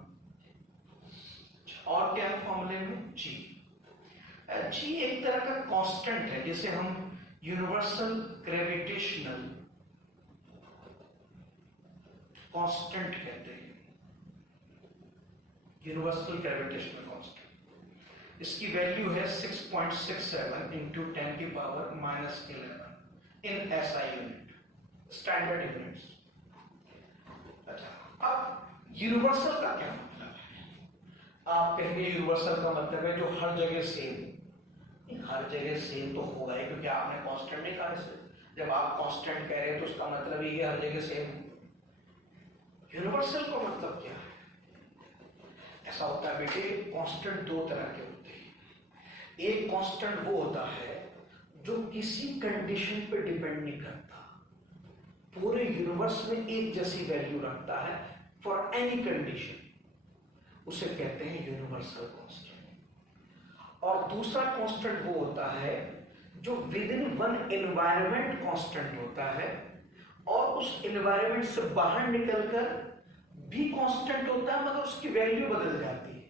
और क्या है फॉर्मूले में, जी एक तरह का कांस्टेंट है, जिसे हम यूनिवर्सल ग्रेविटेशनल कांस्टेंट कहते हैं, यूनिवर्सल ग्रेविटेशनल कांस्टेंट। इसकी वैल्यू है 6.67 इंटू 10 की पावर -11 इन SI यूनिट, स्टैंडर्ड यूनिट्स। अच्छा, अब यूनिवर्सल का क्या मतलब है? आप कहेंगे यूनिवर्सल का मतलब है जो हर जगह सेम। हर जगह सेम तो होगा ही, क्योंकि आपने कांस्टेंट नहीं कहा इसे। जब आप कांस्टेंट कह रहे हैं तो उसका मतलब ये हर जगह सेम। यूनिवर्सल का मतलब क्या है? ऐसा होता है बेटे, कांस्टेंट दो तरह के होते हैं। एक कांस्टेंट वो होता है जो किसी कंडीशन पे डिपेंड नहीं करता, पूरे यूनिवर्स में एक जैसी वैल्यू रखता है फॉर एनी कंडीशन, उसे कहते हैं यूनिवर्सल कांस्टेंट। और दूसरा कांस्टेंट वो होता है जो with in one environment constant होता है, और उस एनवायरनमेंट से बाहर निकलकर भी कांस्टेंट होता है, मगर उसकी वैल्यू बदल जाती है।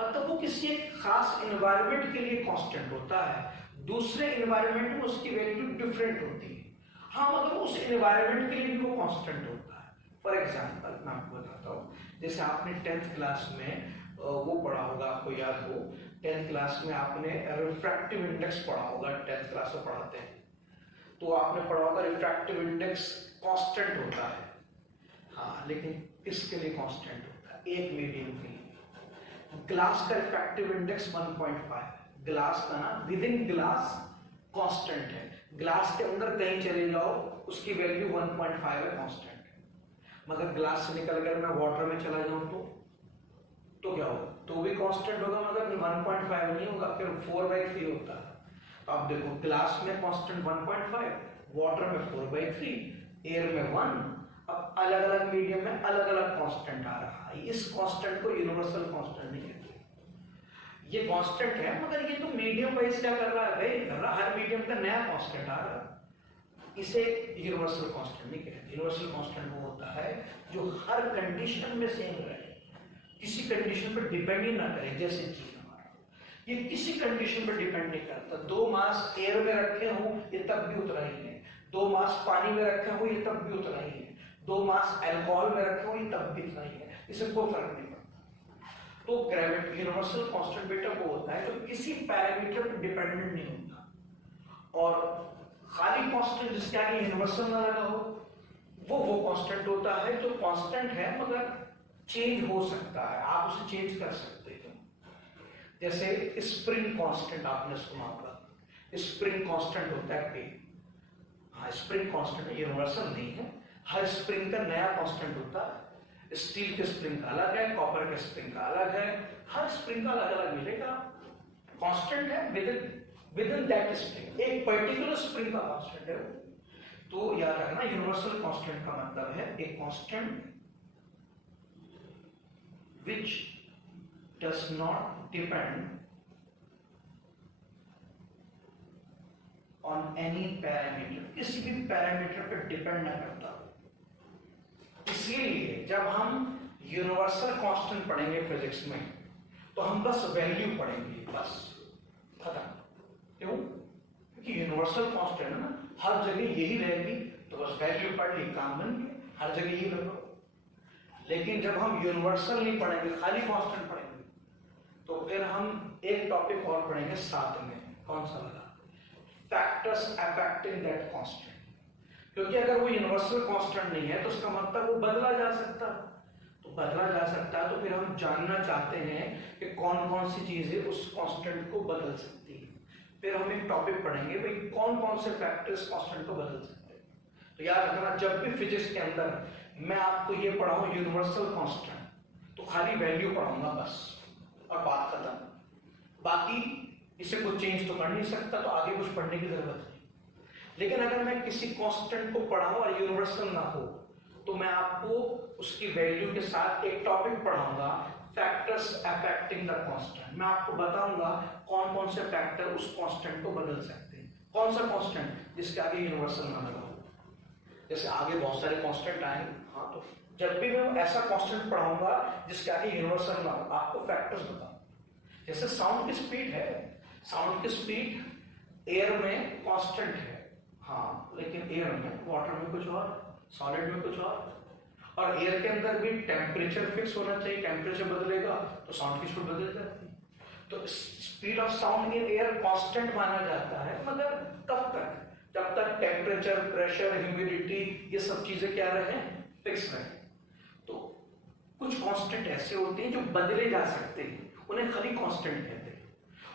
मतलब वो किसी एक खास एनवायरनमेंट के लिए कांस्टेंट होता है, दूसरे एनवायरनमेंट में उसकी वैल्यू डिफरेंट होती है। हाँ, मगर उस एनवायरनमेंट के लिए भी वो कांस्टेंट होता है। फॉर एग्जांपल मैं आपको बताता हूँ, जैसे आपने 10th क्लास में वो पढ़ा होगा, आपको याद हो 10th क्लास में आपने रिफ्रैक्टिव इंडेक्स पढ़ा होगा, 10th क्लास में पढ़ाते हैं तो आपने पढ़ा होगा रिफ्रैक्टिव इंडेक्स कांस्टेंट होता है। हाँ, लेकिन किसके लिए कांस्टेंट होता है? एक मीडियम के लिए। ग्लास का रिफ्रैक्टिव इंडेक्स 1.5, ग्लास का ना, विद इन ग्लास कांस्टेंट है। ग्लास के अंदर कहीं चले जाओ उसकी वैल्यू 1.5 है, कांस्टेंट। मगर ग्लास से निकल कर मैं वाटर में चला जाऊं तो क्या होगा? तो भी कांस्टेंट होगा, मगर 1.5 नहीं होगा, फिर 4/3 होता है। तो आप देखो, ग्लास में कांस्टेंट 1.5, वाटर में 4/3, एयर में 1। अब अलग अलग मीडियम में अलग अलग कांस्टेंट आ रहा है। इस कांस्टेंट को यूनिवर्सल कांस्टेंट नहीं कहते। ये कांस्टेंट है, मगर ये तो मीडियम वाइज क्या कर रहा है, वेरी कर रहा है, हर मीडियम का नया कांस्टेंट आ रहा है। इसे यूनिवर्सल कांस्टेंट नहीं कहते। यूनिवर्सल कांस्टेंट वो होता है जो हर कंडीशन में सेम रहे, किसी कंडीशन पर डिपेंड ही ना करे। जैसे जी हमारा, ये किसी कंडीशन पर डिपेंड नहीं करता। 2 मास एयर में रखे हो ये तब भी उतना ही है, 2 मास पानी में रखे हो ये तब भी उतना ही है, 2 मास अल्कोहल में रखे हो ये तब भी उतना ही है, इससे कोई फर्क नहीं पड़ता। तो ग्रेविटी यूनिवर्सल कांस्टेंट बेटा वो होता है जो किसी पैरामीटर पर डिपेंडेंट नहीं होता। और खाली कांस्टेंट जिसके आगे यूनिवर्सल ना लगा हो वो कांस्टेंट होता है जो कांस्टेंट है मगर चेंज हो सकता है, आप उसे चेंज कर सकते हो। जैसे स्प्रिंग कांस्टेंट आपने सुना होगा, स्प्रिंग कांस्टेंट होता है K। हाँ, स्प्रिंग कांस्टेंट यूनिवर्सल नहीं है, हर स्प्रिंग का नया कांस्टेंट होता है। स्टील के स्प्रिंग का अलग है, कॉपर के स्प्रिंग का अलग है, हर स्प्रिंग का अलग अलग मिलेगा। कांस्टेंट है विद इन दैट स्प्रिंग, एक पर्टिकुलर स्प्रिंग का कांस्टेंट है। तो याद रखना, यूनिवर्सल कांस्टेंट का मतलब है एक constant which does not depend on any parameter, किसी भी पैरामीटर पर डिपेंड ना करता। इसीलिए जब हम यूनिवर्सल कांस्टेंट पढ़ेंगे फिजिक्स में तो हम बस वैल्यू पढ़ेंगे, बस खत्म। क्यों? क्योंकि यूनिवर्सल कांस्टेंट है ना, हर जगह यही रहेगी, तो बस वैल्यू पढ़ ली, काम बन गया, हर जगह यही रखो। लेकिन जब हम यूनिवर्सल नहीं पढ़ेंगे, खाली कांस्टेंट पढ़ेंगे, तो फिर हम एक टॉपिक और पढ़ेंगे साथ में। कौन सा वाला? Factors affecting that constant. क्योंकि अगर वो यूनिवर्सल कांस्टेंट नहीं है तो उसका मतलब वो बदला जा सकता है। तो बदला जा सकता है तो फिर हम जानना चाहते हैं कि कौन कौन सी चीजें उस कांस्टेंट को बदल सकती है। फिर हम एक टॉपिक पढ़ेंगे भाई कौन कौन से फैक्टर्स कांस्टेंट को बदल सकते हैं। तो याद रखना, जब भी फिजिक्स के अंदर मैं आपको ये पढ़ाऊं यूनिवर्सल कांस्टेंट, तो खाली वैल्यू पढ़ाऊंगा बस, और बात खत्म। बाकी इसे कुछ चेंज तो कर नहीं सकता, तो आगे कुछ पढ़ने की जरूरत नहीं। लेकिन अगर मैं किसी कांस्टेंट को पढ़ाऊं और यूनिवर्सल ना हो, तो मैं आपको उसकी वैल्यू के साथ एक टॉपिक पढ़ाऊंगा, फैक्टर्स अफेक्टिंग द कांस्टेंट। मैं आपको बताऊंगा कौन कौन से फैक्टर उस कांस्टेंट को बदल सकते हैं। कौन सा कांस्टेंट जिसके आगे यूनिवर्सल ना लगा हो। जैसे आगे बहुत सारे कांस्टेंट आएंगे, हाँ, तो जब भी मैं ऐसा कांस्टेंट पढ़ाऊंगा जिसके आगे यूनिवर्सल ना हो, आपको फैक्टर्स बताऊं। जैसे साउंड की स्पीड है, साउंड की स्पीड एयर में कांस्टेंट है, हाँ, लेकिन एयर में, वाटर में कुछ और, सॉलिड में कुछ और एयर के अंदर भी टेम्परेचर फिक्स होना चाहिए। टेम्परेचर बदलेगा तो साउंड की स्पीड बदल जाती है। तो speed of sound in air constant माना जाता है, मगर कब तक? जब तक टेम्परेचर, प्रेशर, ह्यूमिडिटी, ये सब चीजें क्या रहे, फिक्स रहे। तो कुछ कांस्टेंट ऐसे होते हैं जो बदले जा सकते हैं, उन्हें खाली कांस्टेंट कहते हैं।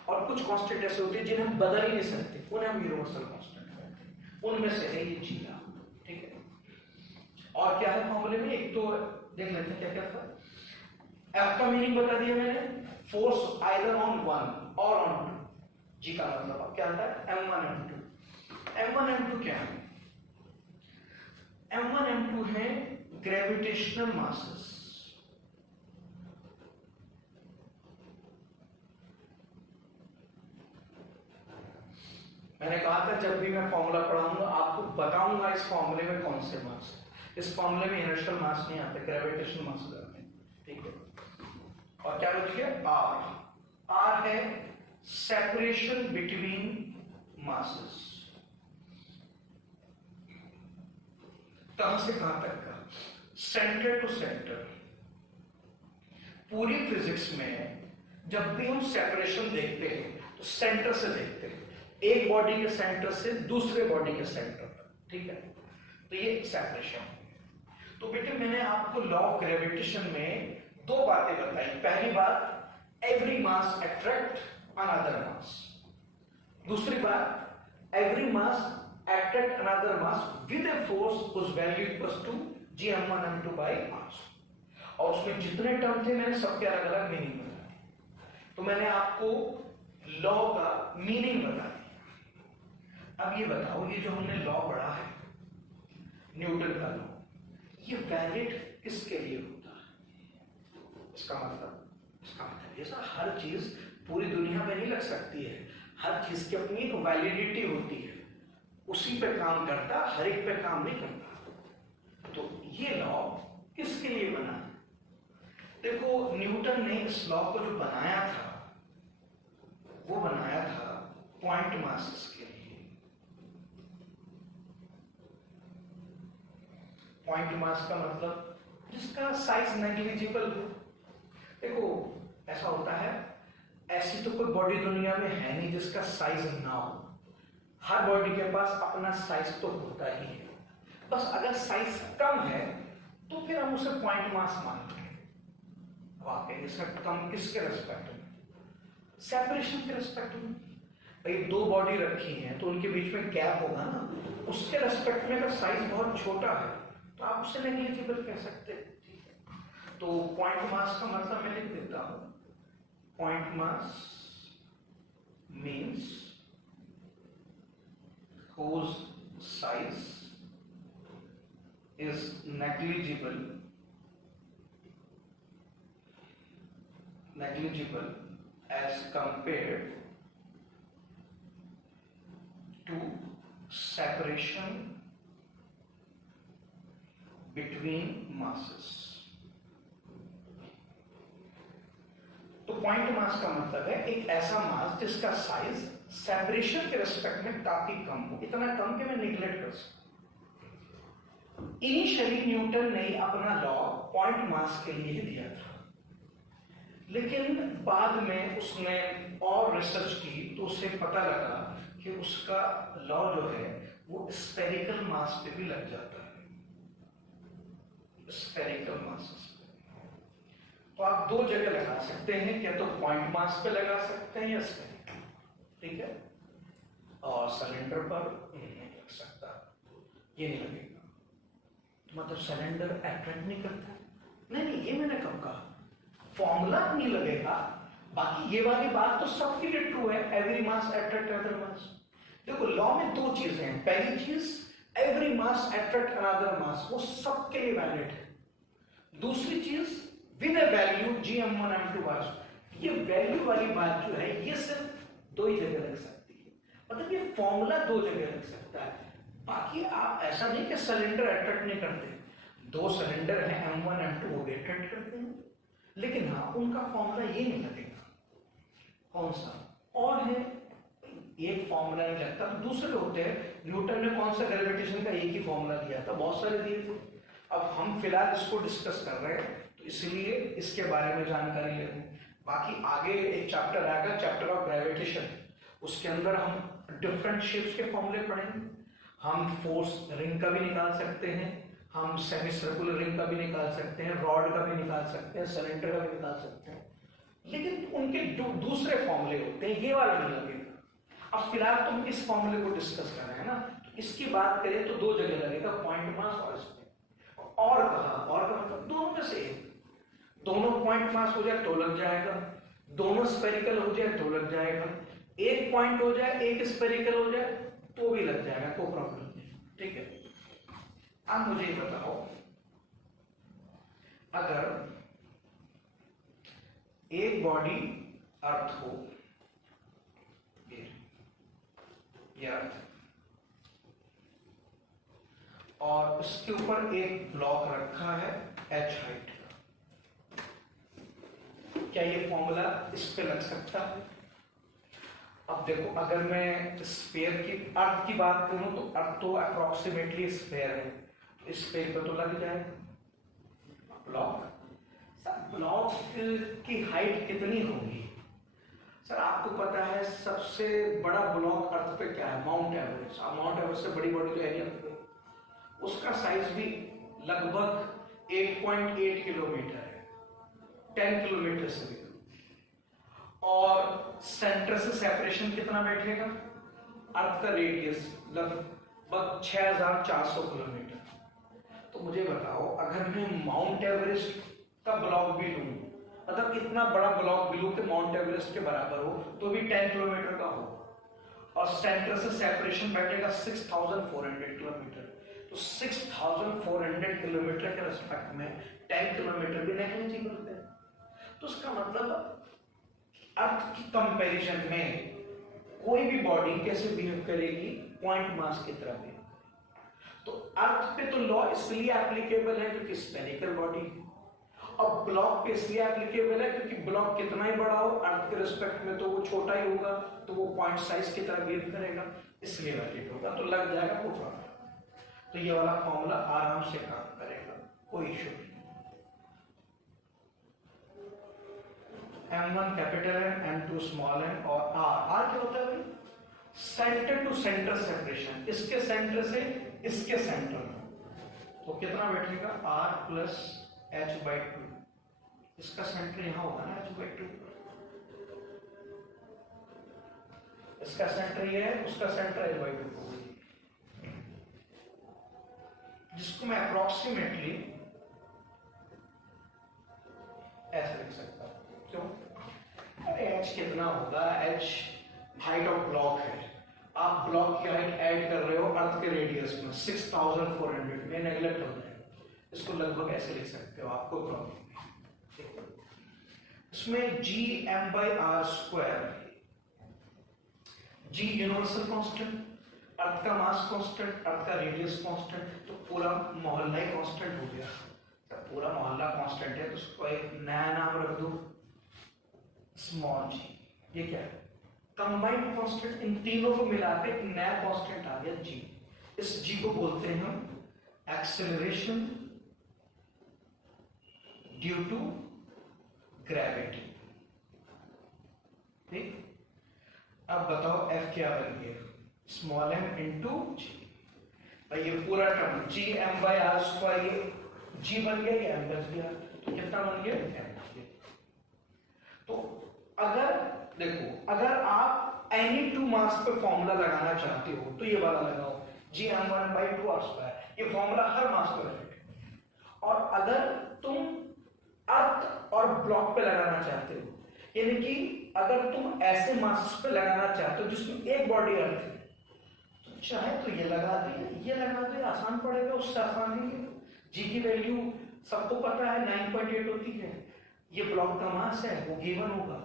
और कुछ कांस्टेंट ऐसे होते हैं जिन्हें हम बदल ही नहीं सकते, उन्हें हम यूनिवर्सल कांस्टेंट कहते हैं। उनमें से है ये जीरा, ठीक है। और क्या है फॉर्मूले में, एक तो देख लेते हैं क्या क्या था। एफ का मीनिंग बता दिया मैंने, फोर्स आइदर ऑन वन और ऑन टू। जी का मतलब अब क्या आता है, M1 M2। M1 M2 क्या है? M1 M2 है ग्रेविटेशनल मासेस। मैंने कहा था जब भी मैं फॉर्मूला पढ़ाऊंगा आपको बताऊंगा इस फॉर्मूले में कौन से मास है। इस फॉर्मूले में इनर्शियल मास नहीं आते, ग्रेविटेशनल मास आते हैं, ठीक है। और क्या बच गया, R। R है सेपरेशन बिटवीन मासेस। कहां से कहां तक का, सेंटर टू सेंटर। पूरी फिजिक्स में जब भी हम सेपरेशन देखते हैं तो सेंटर से देखते हैं, एक बॉडी के सेंटर से दूसरे बॉडी के सेंटर तक, ठीक है। तो ये सेपरेशन। तो बेटे मैंने आपको लॉ ऑफ ग्रेविटेशन में दो बातें बताई। पहली बात, एवरी मास अट्रैक्ट अनदर मास। दूसरी बात, every mass attract another mass with a force whose value equals to Gm1 M2 by mass। और उसमें जितने टर्म थे मैंने सबके अलग अलग मीनिंग बताए। तो मैंने आपको लॉ का मीनिंग बता दिया। अब ये बताओ, ये जो हमने लॉ पढ़ा है न्यूटन का लॉ, ये वैलिड किसके लिए होता है? इसका मतलब ये सब हर चीज पूरी दुनिया में नहीं लग सकती है। हर चीज की अपनी एक वैलिडिटी होती है, उसी पे काम करता, हर एक पे काम नहीं करता। तो ये लॉ किसके लिए बना? देखो न्यूटन ने इस लॉ को जो बनाया था वो बनाया था पॉइंट मासेस के लिए। पॉइंट मास का मतलब जिसका साइज नेग्लिजिबल हो। देखो ऐसा होता है, ऐसी तो कोई बॉडी दुनिया में है नहीं जिसका साइज ना हो। हर बॉडी के पास अपना साइज तो होता ही है, बस अगर साइज कम है तो फिर हम उसे पॉइंट मास मानते हैं। वाकई इसका कम किसके रेस्पेक्ट में? सेपरेशन के रेस्पेक्ट में। भाई दो बॉडी रखी है तो उनके बीच में गैप होगा ना, उसके रेस्पेक्ट में अगर साइज बहुत छोटा है तो आप उसे नेग्लिजिबल कह सकते हैं। तो पॉइंट मास का मतलब मैं लिख देता हूं, point mass means whose size is negligible as compared to separation between masses। तो पॉइंट मास का मतलब है एक ऐसा मास जिसका साइज सेपरेशन के रेस्पेक्ट में काफी कम हो, इतना कम कि मैं निगलेक्ट कर सकूं। इनिशियली न्यूटन ने अपना लॉ पॉइंट मास के लिए ही दिया था, लेकिन बाद में उसने और रिसर्च की तो उसे पता लगा कि उसका लॉ जो है वो स्फेरिकल मास पे भी लग जाता है, स्फेरिकल मास। तो आप दो जगह लगा सकते हैं, क्या तो पॉइंट मास पे लगा सकते हैं या स्फेरिकल, ठीक है। और सिलेंडर पर नहीं लग सकता, ये नहीं लगेगा। तो मतलब सिलेंडर अट्रैक्ट नहीं करता? नहीं, ये मैंने कब कहा, फॉर्मूला नहीं लगेगा, बाकी ये वाली बात तो सबके लिए ट्रू है, एवरी मास अट्रैक्ट अदर मास। देखो लॉ में दो चीजें हैं, पहली चीज एवरी मास अट्रैक्ट अनदर मास, वो सबके लिए वैलिड है। दूसरी चीज विद ए वैल्यू gm1m2r²। ये वैल्यू वाली बात जो है ये सिर्फ दो ही जगह लग सकती है, मतलब ये फॉर्मूला दो जगह लग सकता है। बाकी आप ऐसा नहीं कि सिलेंडर अट्रैक्ट नहीं करते, दो सिलेंडर हैं m1 m2 वो भी अट्रैक्ट करते हैं, लेकिन हाँ उनका फॉर्मूला ये नहीं लगेगा। कौन सा? और है एक फॉर्मूला नहीं लगता तो दूसरे होते हैं। न्यूटन ने कौन सा ग्रेविटेशन का एक ही फॉर्मूला दिया था, बहुत सारे दिए थे। अब हम फिलहाल इसको डिस्कस कर रहे हैं तो इसलिए इसके बारे में जानकारी ले रहे हैं। बाकी आगे एक चैप्टर आएगा, चैप्टर ऑफ ग्रेविटेशन, उसके अंदर हम डिफरेंट शेप्स के फॉर्मूले पढ़ेंगे। हम फोर्स रिंग का भी निकाल सकते हैं, हम सेमी सर्कुलर रिंग का भी निकाल सकते हैं, रॉड का भी निकाल सकते हैं, सिलेंडर का भी निकाल सकते हैं, लेकिन उनके दूसरे फॉर्मूले होते हैं, ये वाला नहीं लगेगा। अब फिलहाल तुम इस फॉर्मूले को डिस्कस कर रहे हैं ना, तो इसकी बात करें तो दो जगह लगेगा, पॉइंट मास और इसमें। और कहा, और का मतलब दोनों में से एक, दोनों पॉइंट मास हो जाए तो लग जाएगा, दोनों स्फेरिकल हो जाए तो लग जाएगा, एक पॉइंट हो जाए एक स्फेरिकल हो जाए तो भी लग जाएगा, कोई प्रॉब्लम नहीं। ठीक है, अब मुझे ये बताओ, अगर एक बॉडी अर्थ हो, ये अर्थ, और इसके ऊपर एक ब्लॉक रखा है h हाइट का, क्या ये फॉर्मूला इस पे लग सकता है? अब देखो, अगर मैं स्फीयर की अर्थ की बात करूं तो अर्थ तो अप्रोक्सीमेटली स्फीयर है, तो स्फीयर पे तो लग जाएगा। ब्लॉक, सर ब्लॉक की हाइट कितनी होगी? सर आपको पता है सबसे बड़ा ब्लॉक अर्थ पे क्या है? Mount Everest. माउंट एवरेस्ट से बड़ी बॉडी तो है नहीं, उसका साइज भी लगभग 8.8 किलोमीटर है, 10 किलोमीटर से भी। और सेंटर से सेपरेशन कितना बैठेगा? अर्थ का रेडियस लगभग 6400 किलोमीटर। तो मुझे बताओ, अगर मैं माउंट एवरेस्ट का ब्लॉक भी लूं, मतलब इतना बड़ा ब्लॉक भी लूं कि माउंट एवरेस्ट के बराबर हो, तो भी 10 किलोमीटर का हो, और सेंटर से सेपरेशन बैठेगा 6400 किलोमीटर, तो 6400 किलोमीटर के रिस्पेक्ट में 10 किलोमीटर भी नेग्लिजिबल होते हैं। तो उसका मतलब अर्थ की कंपैरिजन में कोई भी बॉडी कैसे बिहेव करेगी? पॉइंट मास की तरह भी। तो अर्थ पे तो लॉ इसलिए एप्लीकेबल है क्योंकि स्फेरिकल बॉडी, और ब्लॉक पे इसलिए एप्लीकेबल है क्योंकि ब्लॉक कितना ही बड़ा हो अर्थ के रिस्पेक्ट में तो वो छोटा ही होगा, तो वो पॉइंट साइज की तरह बिहेव करेगा, इसलिए वैलिड होगा, तो लग जाएगा वो प्रॉब्लम। तो ये वाला फॉर्मूला आराम से काम करेगा, कोई इश्यू नहीं। M1 capital M, M2 small m और R क्या होता है भाई? सेंटर टू सेंटर सेपरेशन, इसके सेंटर से इसके सेंटर में, तो कितना बैठेगा? R प्लस h/2, इसका सेंटर यहां होगा ना h/2, इसका सेंटर ये है, उसका सेंटर h/2 होगा, जिसको मैं अप्रोक्सीमेटली ऐसे लिख सकता हूं। क्यों? अरे h कितना होगा? h हाइट ऑफ ब्लॉक है, आप ब्लॉक की हाइट ऐड कर रहे हो अर्थ के रेडियस में 6400 में, नेगलेक्ट हो जाएगा, इसको लगभग ऐसे लिख सकते हो, आपको प्रॉब्लम नहीं। इसमें gm/r², g यूनिवर्सल कांस्टेंट, अर्थ का मास कांस्टेंट, अर्थ का रेडियस कांस्टेंट, तो पूरा मोहल्ला ही कांस्टेंट हो गया। जब पूरा मोहल्ला कांस्टेंट है तो उसको एक नया नाम रख दो, स्मॉल g। ये क्या है? कंबाइंड कांस्टेंट, इन तीनों को मिला के एक नया कांस्टेंट आ गया g। इस g को बोलते हैं हम एक्सेलरेशन ड्यू टू ग्रेविटी। ठीक, अब बताओ f क्या बन गया? Small m into g। भाई ये पूरा टर्म gm/r², ये g बन गया, ये m बच गया, तो कितना बन गया? m बच गया। तो अगर देखो, अगर आप एनी टू मास पे फॉर्मूला लगाना चाहते हो तो ये वाला लगाओ, gm1/2r², ये फॉर्मूला हर मास पे लगेगा। और अगर तुम अर्थ और ब्लॉक पे लगाना चाहते हो, यानी कि अगर तुम ऐसे मास पे लगाना चाहते हो जिसमें एक बॉडी अर्थ है, तो चाहे तो ये लगा दो, ये लगा दो, आसान पड़ेगा, उससे आसान नहीं। जी की वैल्यू सबको पता है 9.8 होती है, ये ब्लॉक का मास है, वो गिवन होगा,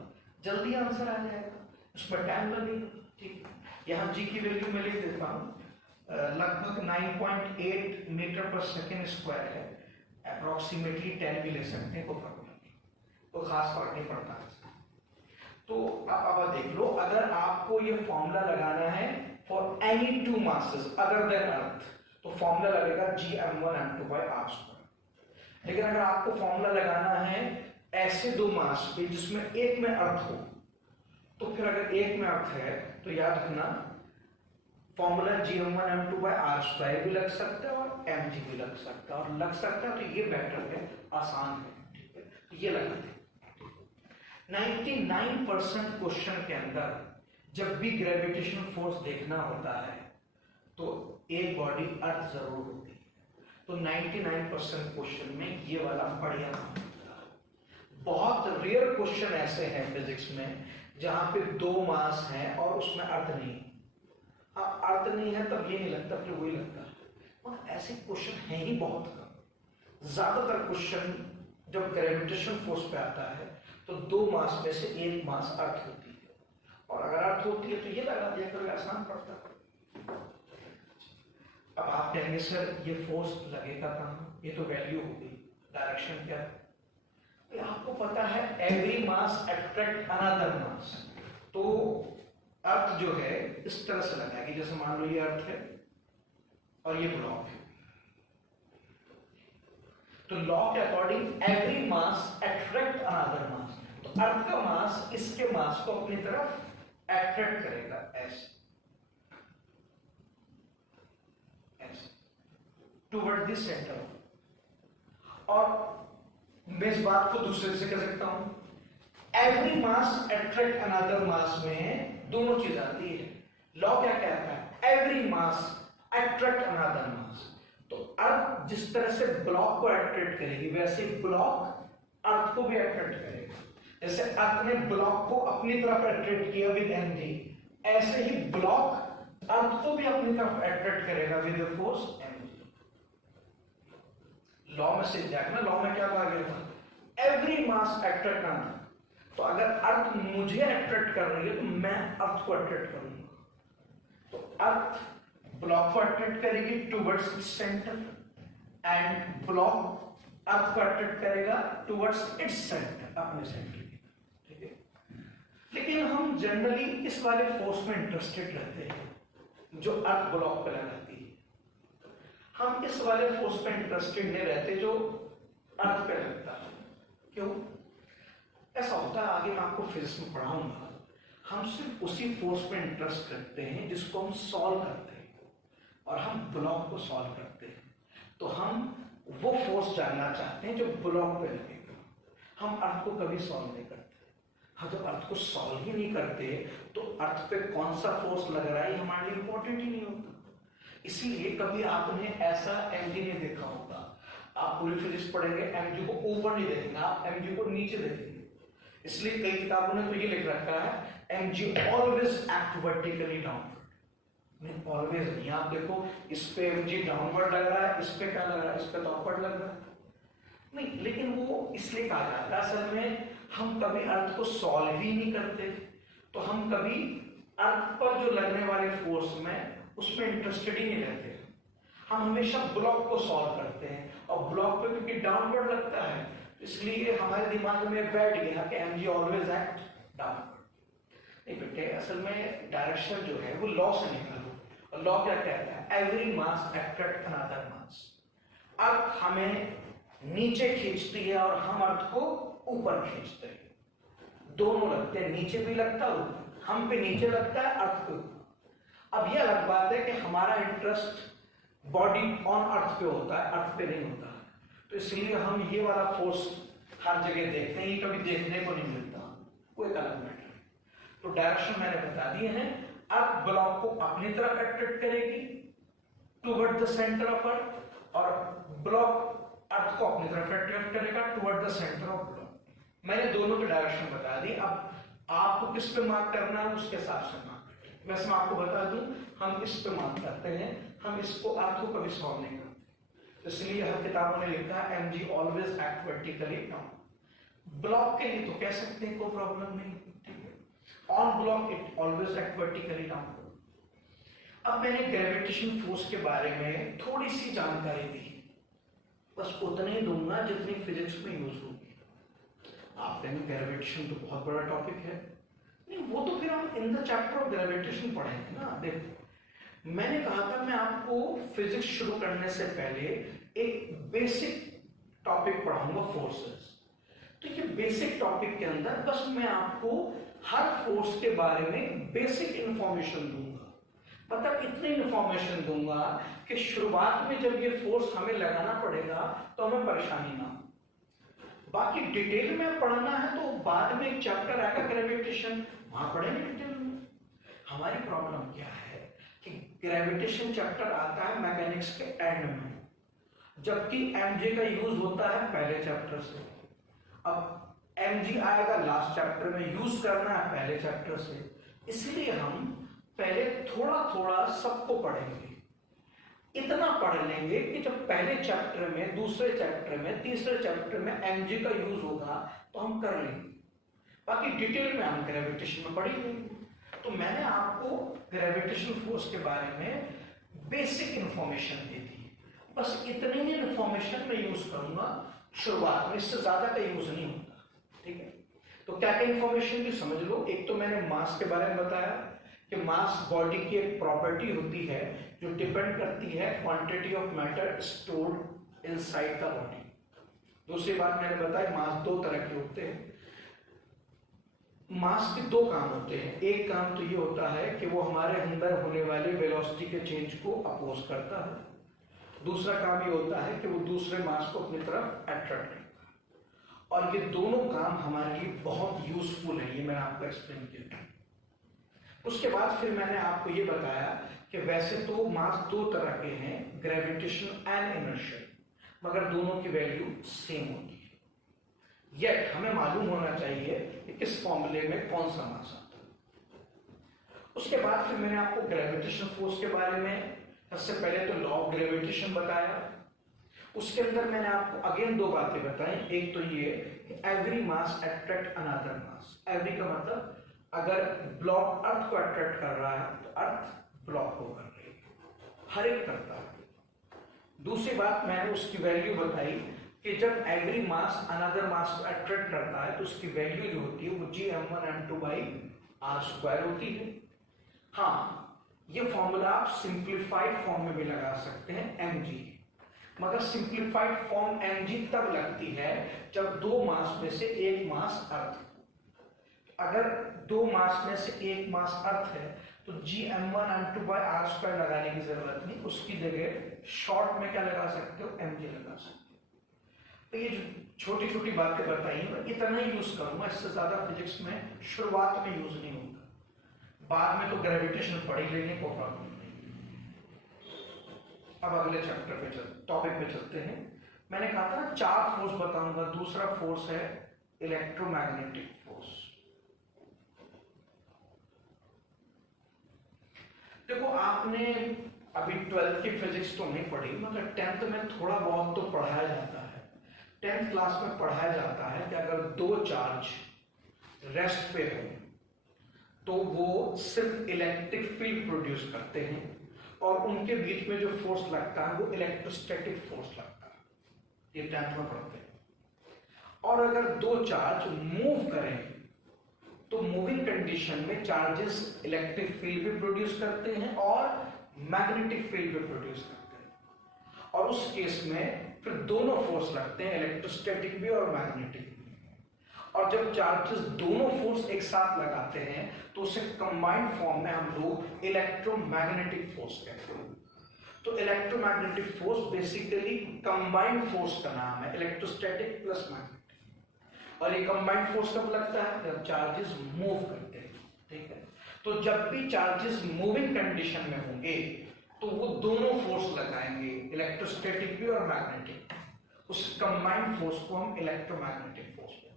जल्दी आंसर आ जाएगा, उसमें टाइम लगेगा। ठीक, यहाँ जी की वैल्यू मैं लिख देता हूँ, लगभग 9.8 मीटर पर सेकेंड स्क्वायर है, अप्रोक्सीमेटली 10 भी ले सकते हैं, कोई खास फर्क नहीं पड़ता। तो अब देख लो, अगर आपको ये फॉर्मूला लगाना है for any two masses other than earth, तो फॉर्मूला लगेगा Gm1m2/r²। लेकिन अगर आपको फॉर्मूला लगाना है ऐसे दो मास पे जिसमें एक में अर्थ हो, तो फिर अगर एक में अर्थ है तो याद रखना फॉर्मूला Gm1m2/r² भी लग सकता है और mg भी लग सकता है, और लग सकता है तो ये बेटर है, आसान है। ठीक है, तो ये लगा दे। 99% क्वेश्चन के अंदर जब भी ग्रेविटेशन फोर्स देखना होता है तो एक बॉडी अर्थ जरूर होती है, तो 99% क्वेश्चन में ये वाला बढ़िया काम होता है। बहुत रेयर क्वेश्चन ऐसे हैं फिजिक्स में जहां पे दो मास हैं और उसमें अर्थ नहीं है। अर्थ नहीं है तब ये नहीं लगता, फिर वही लगता है, और ऐसे क्वेश्चन हैं ही बहुत कम। ज्यादातर क्वेश्चन जब ग्रेविटेशन फोर्स पे आता है तो दो मास में से एक मास अर्थ होती है, और अगर अर्थ होती है तो ये लगा दिया करो, आसान पड़ता है। अब आप कहेंगे सर ये फोर्स लगेगा कहाँ, ये तो वैल्यू होगी, डायरेक्शन क्या है? आपको पता है एवरी मास अट्रैक्ट अनदर मास, तो अर्थ जो है इस तरह से लगा कि जैसे मान लो ये अर्थ है और ये ब्लॉक है, तो लॉ के अकॉर्डिंग एवरी मास अट्रैक्ट अनदर मास, तो अर्थ का मास इसके मास को अपनी तरफ अट्रैक्ट करेगा ऐसे टुवर्ड दिस सेंटर। और मैं इस बात को दूसरे से कह सकता हूं, एवरी मास अट्रैक्ट अनदर मास में दोनों चीज आती है। लॉ क्या कहता है? एवरी मास अट्रैक्ट अनदर मास, तो अर्थ जिस तरह से ब्लॉक को अट्रैक्ट करेगी वैसे अर्थ को भी अट्रैक्ट करेगा। जैसे अर्थ ने ब्लॉक को अपनी तरफ अट्रैक्ट किया विद mg, ऐसे ही ब्लॉक अर्थ को भी अपनी तरफ अट्रैक्ट करेगा विद फोर्स mg। लॉ में से देखना, लॉ में क्या कहा गया था? एवरी मास अट्रैक्ट अनदर, तो अगर अर्थ मुझे अट्रैक्ट कर रही है तो मैं अर्थ को अट्रैक्ट करूंगा, तो अर्थ ब्लॉक को अट्रैक्ट करेगी towards its centre and block earth को अट्रैक्ट करेगा टुवर्ड्स इट्स सेंटर, अपने सेंटर। ठीक है, लेकिन हम जनरली इस वाले फोर्स में इंटरेस्टेड रहते हैं जो अर्थ ब्लॉक पे लगाती है, हम इस वाले फोर्स पे इंटरेस्टेड नहीं रहते जो अर्थ पे लगता है। क्यों ऐसा होता है? आगे मैं आपको फिजिक्स में पढ़ाऊंगा। हम सिर्फ उसी फोर्स पे इंटरेस्ट रखते हैं जिसको हम सॉल्व करते हैं, और हम ब्लॉक को सॉल्व करते हैं, तो हम वो फोर्स जानना चाहते हैं जो ब्लॉक पे लगेगा। हम अर्थ को कभी सॉल्व नहीं करते। हम जब अर्थ को सॉल्व ही नहीं करते तो अर्थ पे कौन सा फोर्स लग रहा है हमारे लिए इंपॉर्टेंट ही नहीं होता। इसीलिए कभी आपने ऐसा mg नहीं देखा होगा। आप पूरी फिजिक्स पढ़ेंगे mg को ऊपर नहीं देखेंगे, आप mg को नीचे देखेंगे। इसलिए कई किताबों ने तो ये लिख रखा है mg always act vertically downward. नहीं, ऑलवेज नहीं। आप देखो इस पे mg डाउनवर्ड लग रहा है, इस पे क्या लग रहा है? इस पे तो अपवर्ड लग रहा है। नहीं, लेकिन वो इसलिए कहा जाता है, असल में हम कभी अर्थ को सॉल्व ही नहीं करते, तो हम कभी अर्थ पर जो लगने वाले फोर्स में उसमें इंटरेस्टेड ही नहीं रहते। हम हमेशा ब्लॉक को सॉल्व करते हैं, और ब्लॉक पे क्योंकि डाउनवर्ड लगता है इसलिए हमारे दिमाग में बैठ गया कि mg ऑलवेज एक्ट डाउनवर्ड। नहीं बेटे, असल में डायरेक्शन जो है वो लॉ से निकला, और लॉ क्या कहता है? एवरी मास अट्रैक्ट अनदर मास। अर्थ हमें नीचे खींचती है और हम अर्थ को ऊपर खींचते हैं, दोनों लगते हैं, नीचे भी लगता है, हम पे नीचे लगता है, अर्थ पे ऊपर। अब यह अलग बात है कि हमारा इंटरेस्ट बॉडी ऑन अर्थ पे होता है, अर्थ पे नहीं होता है, तो इसलिए हम ये वाला फोर्स हर जगह देखते हैं, ये कभी देखने को नहीं मिलता, वो एक अलग मैटर है। तो डायरेक्शन मैंने बता दिए हैं। अर्थ ब्लॉक को अपनी तरफ अट्रैक्ट करेगी toward the centre of earth, और ब्लॉक अर्थ को अपनी तरफ अट्रैक्ट करेगा toward the centre of block. मैंने दोनों की डायरेक्शन बता दी। अब आपको किस पे मार्क करना है उसके हिसाब से मार्क। वैसे मैं आपको बता दूं, हम इस पे मार्क करते हैं, हम इसको अर्थ को कभी सॉल्व नहीं करते। इसलिए हर किताबों ने लिखा है mg always act vertically down. Block के लिए तो कह सकते हैं कोई प्रॉब्लम नहीं, ठीक है। On block it always act vertically down. अब मैंने ग्रेविटेशन फोर्स के बारे में थोड़ी सी जानकारी दी, बस उतने ही दूंगा जितनी फिजिक्स में यूज होगी। आप कहेंगे ग्रेविटेशन तो बहुत बड़ा टॉपिक है, नहीं वो तो फिर हम in the chapter of gravitation पढ़ेंगे ना। देखो मैंने कहा था मैं आपको फिजिक्स शुरू करने से पहले एक बेसिक टॉपिक पढ़ाऊंगा, फोर्सेस। तो ये बेसिक टॉपिक के अंदर बस मैं आपको हर फोर्स के बारे में बेसिक इंफॉर्मेशन दूंगा, मतलब इतनी इंफॉर्मेशन दूंगा कि शुरुआत में जब ये फोर्स हमें लगाना पड़ेगा तो हमें परेशानी ना हो। बाकी डिटेल में पढ़ना है तो बाद में एक चैप्टर आएगा ग्रेविटेशन, वहां पढ़ेंगे डिटेल में। हमारी प्रॉब्लम क्या है कि ग्रेविटेशन चैप्टर आता है मैकेनिक्स के एंड में, जबकि एमजे का यूज होता है पहले चैप्टर से। अब एमजी आएगा लास्ट चैप्टर में, यूज करना है पहले चैप्टर से, इसलिए हम पहले थोड़ा थोड़ा सबको पढ़ेंगे। इतना पढ़ लेंगे कि जब पहले चैप्टर में, दूसरे चैप्टर में, तीसरे चैप्टर में एमजी का यूज होगा तो हम कर लेंगे। बाकी डिटेल में हम ग्रेविटेशन में पढ़ लेंगे। तो मैंने आपको ग्रेविटेशन फोर्स के बारे में बेसिक इंफॉर्मेशन दे दी, बस इतनी ही इंफॉर्मेशन मैं यूज करूंगा शुरुआत में, इससे ज्यादा का यूज नहीं होता, ठीक है। तो क्या क्या इंफॉर्मेशन भी समझ लो। एक तो मैंने मास के बारे में बताया कि मास बॉडी की एक प्रॉपर्टी होती है जो डिपेंड करती है quantity of matter stored inside the body. दूसरी बात मैंने बताई मास दो तरह के होते हैं। मास के दो काम होते हैं, एक काम तो ये होता है कि वो हमारे अंदर होने वाली वेलोसिटी के चेंज को अपोज करता है, दूसरा काम ये होता है कि वो दूसरे मास को अपनी तरफ अट्रैक्ट करता है। और ये दोनों काम हमारे लिए बहुत यूजफुल है, ये मैंने आपको एक्सप्लेन किया। उसके बाद फिर मैंने आपको ये बताया कि वैसे तो मास दो तरह के हैं, ग्रेविटेशन एंड इनर्शियल, मगर दोनों की वैल्यू सेम होती है। येट हमें मालूम होना चाहिए कि किस फॉर्मूले में कौन सा मास आता है। उसके बाद फिर मैंने आपको ग्रेविटेशन फोर्स के बारे में सबसे पहले तो लॉ ऑफ ग्रेविटेशन बताया। उसके अंदर मैंने आपको अगेन दो बातें बताई। एक तो ये एवरी मास अट्रैक्ट अनदर मास। एवरी का मतलब अगर ब्लॉक अर्थ को अट्रैक्ट कर रहा है तो अर्थ ब्लॉक को कर रही है, हर एक करता है। दूसरी बात मैंने उसकी वैल्यू बताई कि जब एवरी मास अनदर मास को अट्रैक्ट करता है तो उसकी वैल्यू जो होती है वो Gm1m2/r² होती है। हाँ, ये फॉर्मूला आप सिंप्लीफाइड फॉर्म में भी लगा सकते हैं mg, मगर सिंप्लीफाइड फॉर्म mg तब लगती है जब दो मास में से एक मास अर्थ। अगर दो मास में से एक मास अर्थ है तो Gm1m2/r² लगाने की जरूरत नहीं, उसकी जगह शॉर्ट में क्या लगा सकते हो, mg लगा सकते हो। तो ये जो छोटी छोटी बातें बताई मैं इतना ही यूज करूंगा, इससे ज्यादा फिजिक्स में शुरुआत में यूज नहीं होगा। बाद में तो ग्रेविटेशन पढ़ ही लेंगे, कोई प्रॉब्लम नहीं। अब अगले चैप्टर पे टॉपिक पे चलते हैं। मैंने कहा था ना चार फोर्स बताऊंगा, दूसरा फोर्स है इलेक्ट्रोमैग्नेटिक फोर्स। देखो आपने अभी 12th की फिजिक्स तो नहीं पढ़ी, मगर 10th में थोड़ा बहुत तो पढ़ाया जाता है। 10th क्लास में पढ़ाया जाता है कि अगर दो चार्ज रेस्ट पे हो तो वो सिर्फ इलेक्ट्रिक फील्ड प्रोड्यूस करते हैं और उनके बीच में जो फोर्स लगता है वो इलेक्ट्रोस्टैटिक फोर्स लगता है। ये 10th में पढ़ते हैं। और अगर दो चार्ज मूव करें तो मूविंग कंडीशन में चार्जेस इलेक्ट्रिक फील्ड भी प्रोड्यूस करते हैं और मैग्नेटिक फील्ड भी प्रोड्यूस करते हैं। और उस केस में फिर दोनों फोर्स लगते हैं, इलेक्ट्रोस्टैटिक भी और मैग्नेटिक भी। और जब चार्जेस दोनों फोर्स एक साथ लगाते हैं तो उसे कंबाइंड फॉर्म में हम लोग इलेक्ट्रोमैग्नेटिक फोर्स कहते हैं। तो electromagnetic force basically combined force का नाम है, इलेक्ट्रोस्टैटिक प्लस मैग्नेटिक। और ये कंबाइंड फोर्स कब लगता है, जब चार्जेस मूव करते हैं, ठीक है। तो जब भी चार्जेस मूविंग कंडीशन में होंगे तो वो दोनों फोर्स लगाएंगे, इलेक्ट्रोस्टैटिक भी और मैग्नेटिक। उस कंबाइंड फोर्स को हम इलेक्ट्रोमैग्नेटिक फोर्स कहते हैं।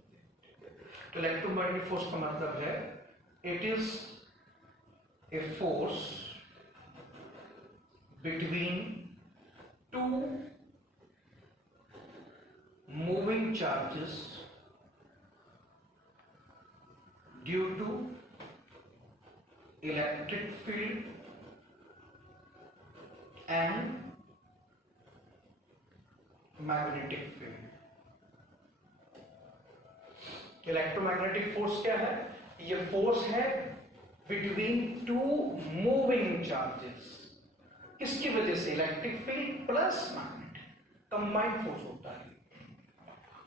तो इलेक्ट्रोमैग्नेटिक फोर्स का मतलब है it is a force between two moving charges due to electric field and magnetic field. Electromagnetic force क्या है? ये फोर्स है बिटवीन टू मूविंग चार्जेस. किसकी वजह से? Electric field plus magnetic combined force होता है.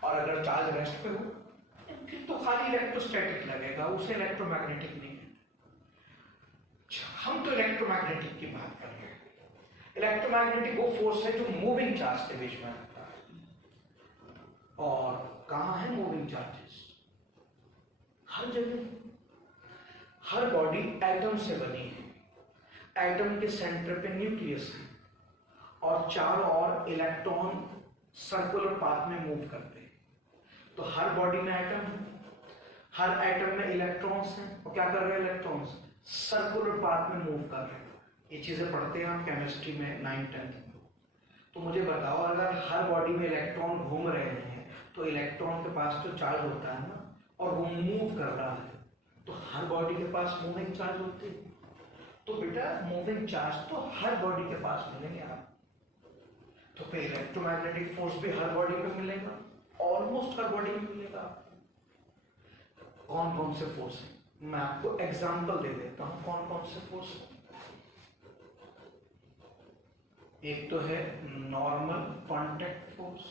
और अगर चार्ज रेस्ट पे हो फिर तो खाली इलेक्ट्रोस्टैटिक लगेगा, उसे इलेक्ट्रोमैग्नेटिक नहीं है. हम तो इलेक्ट्रोमैग्नेटिक की बात कर रहे हैं. इलेक्ट्रोमैग्नेटिक वो फोर्स है जो मूविंग चार्ज के बीच में रहता है. और कहां है मूविंग चार्जेस? हर जगह. हर बॉडी एटम से बनी है. एटम के सेंटर पे न्यूक्लियस है और चारों ओर इलेक्ट्रॉन सर्कुलर पाथ में मूव करते हैं. तो हर बॉडी में एटम है, हर एटम में इलेक्ट्रॉन्स हैं. और क्या कर रहे हैं इलेक्ट्रॉन्स? सर्कुलर पाथ में मूव कर रहे हैं. ये चीजें पढ़ते हैं हम केमिस्ट्री में 9th-10th में. तो मुझे बताओ, अगर हर बॉडी में इलेक्ट्रॉन घूम रहे हैं तो इलेक्ट्रॉन के पास तो चार्ज होता है ना, और वो मूव कर रहा है, तो हर बॉडी के पास मूविंग चार्ज होती है. तो बेटा मूविंग चार्ज तो हर बॉडी के पास मिलेंगे आप. तो फिर इलेक्ट्रोमैग्नेटिक फोर्स भी हर बॉडी पे मिलेगा, ऑलमोस्ट हर बॉडी में मिलेगा. कौन कौन से फोर्स है? मैं आपको एग्जांपल दे देता हूं कौन कौन से फोर्स है. एक तो है नॉर्मल कांटेक्ट फोर्स,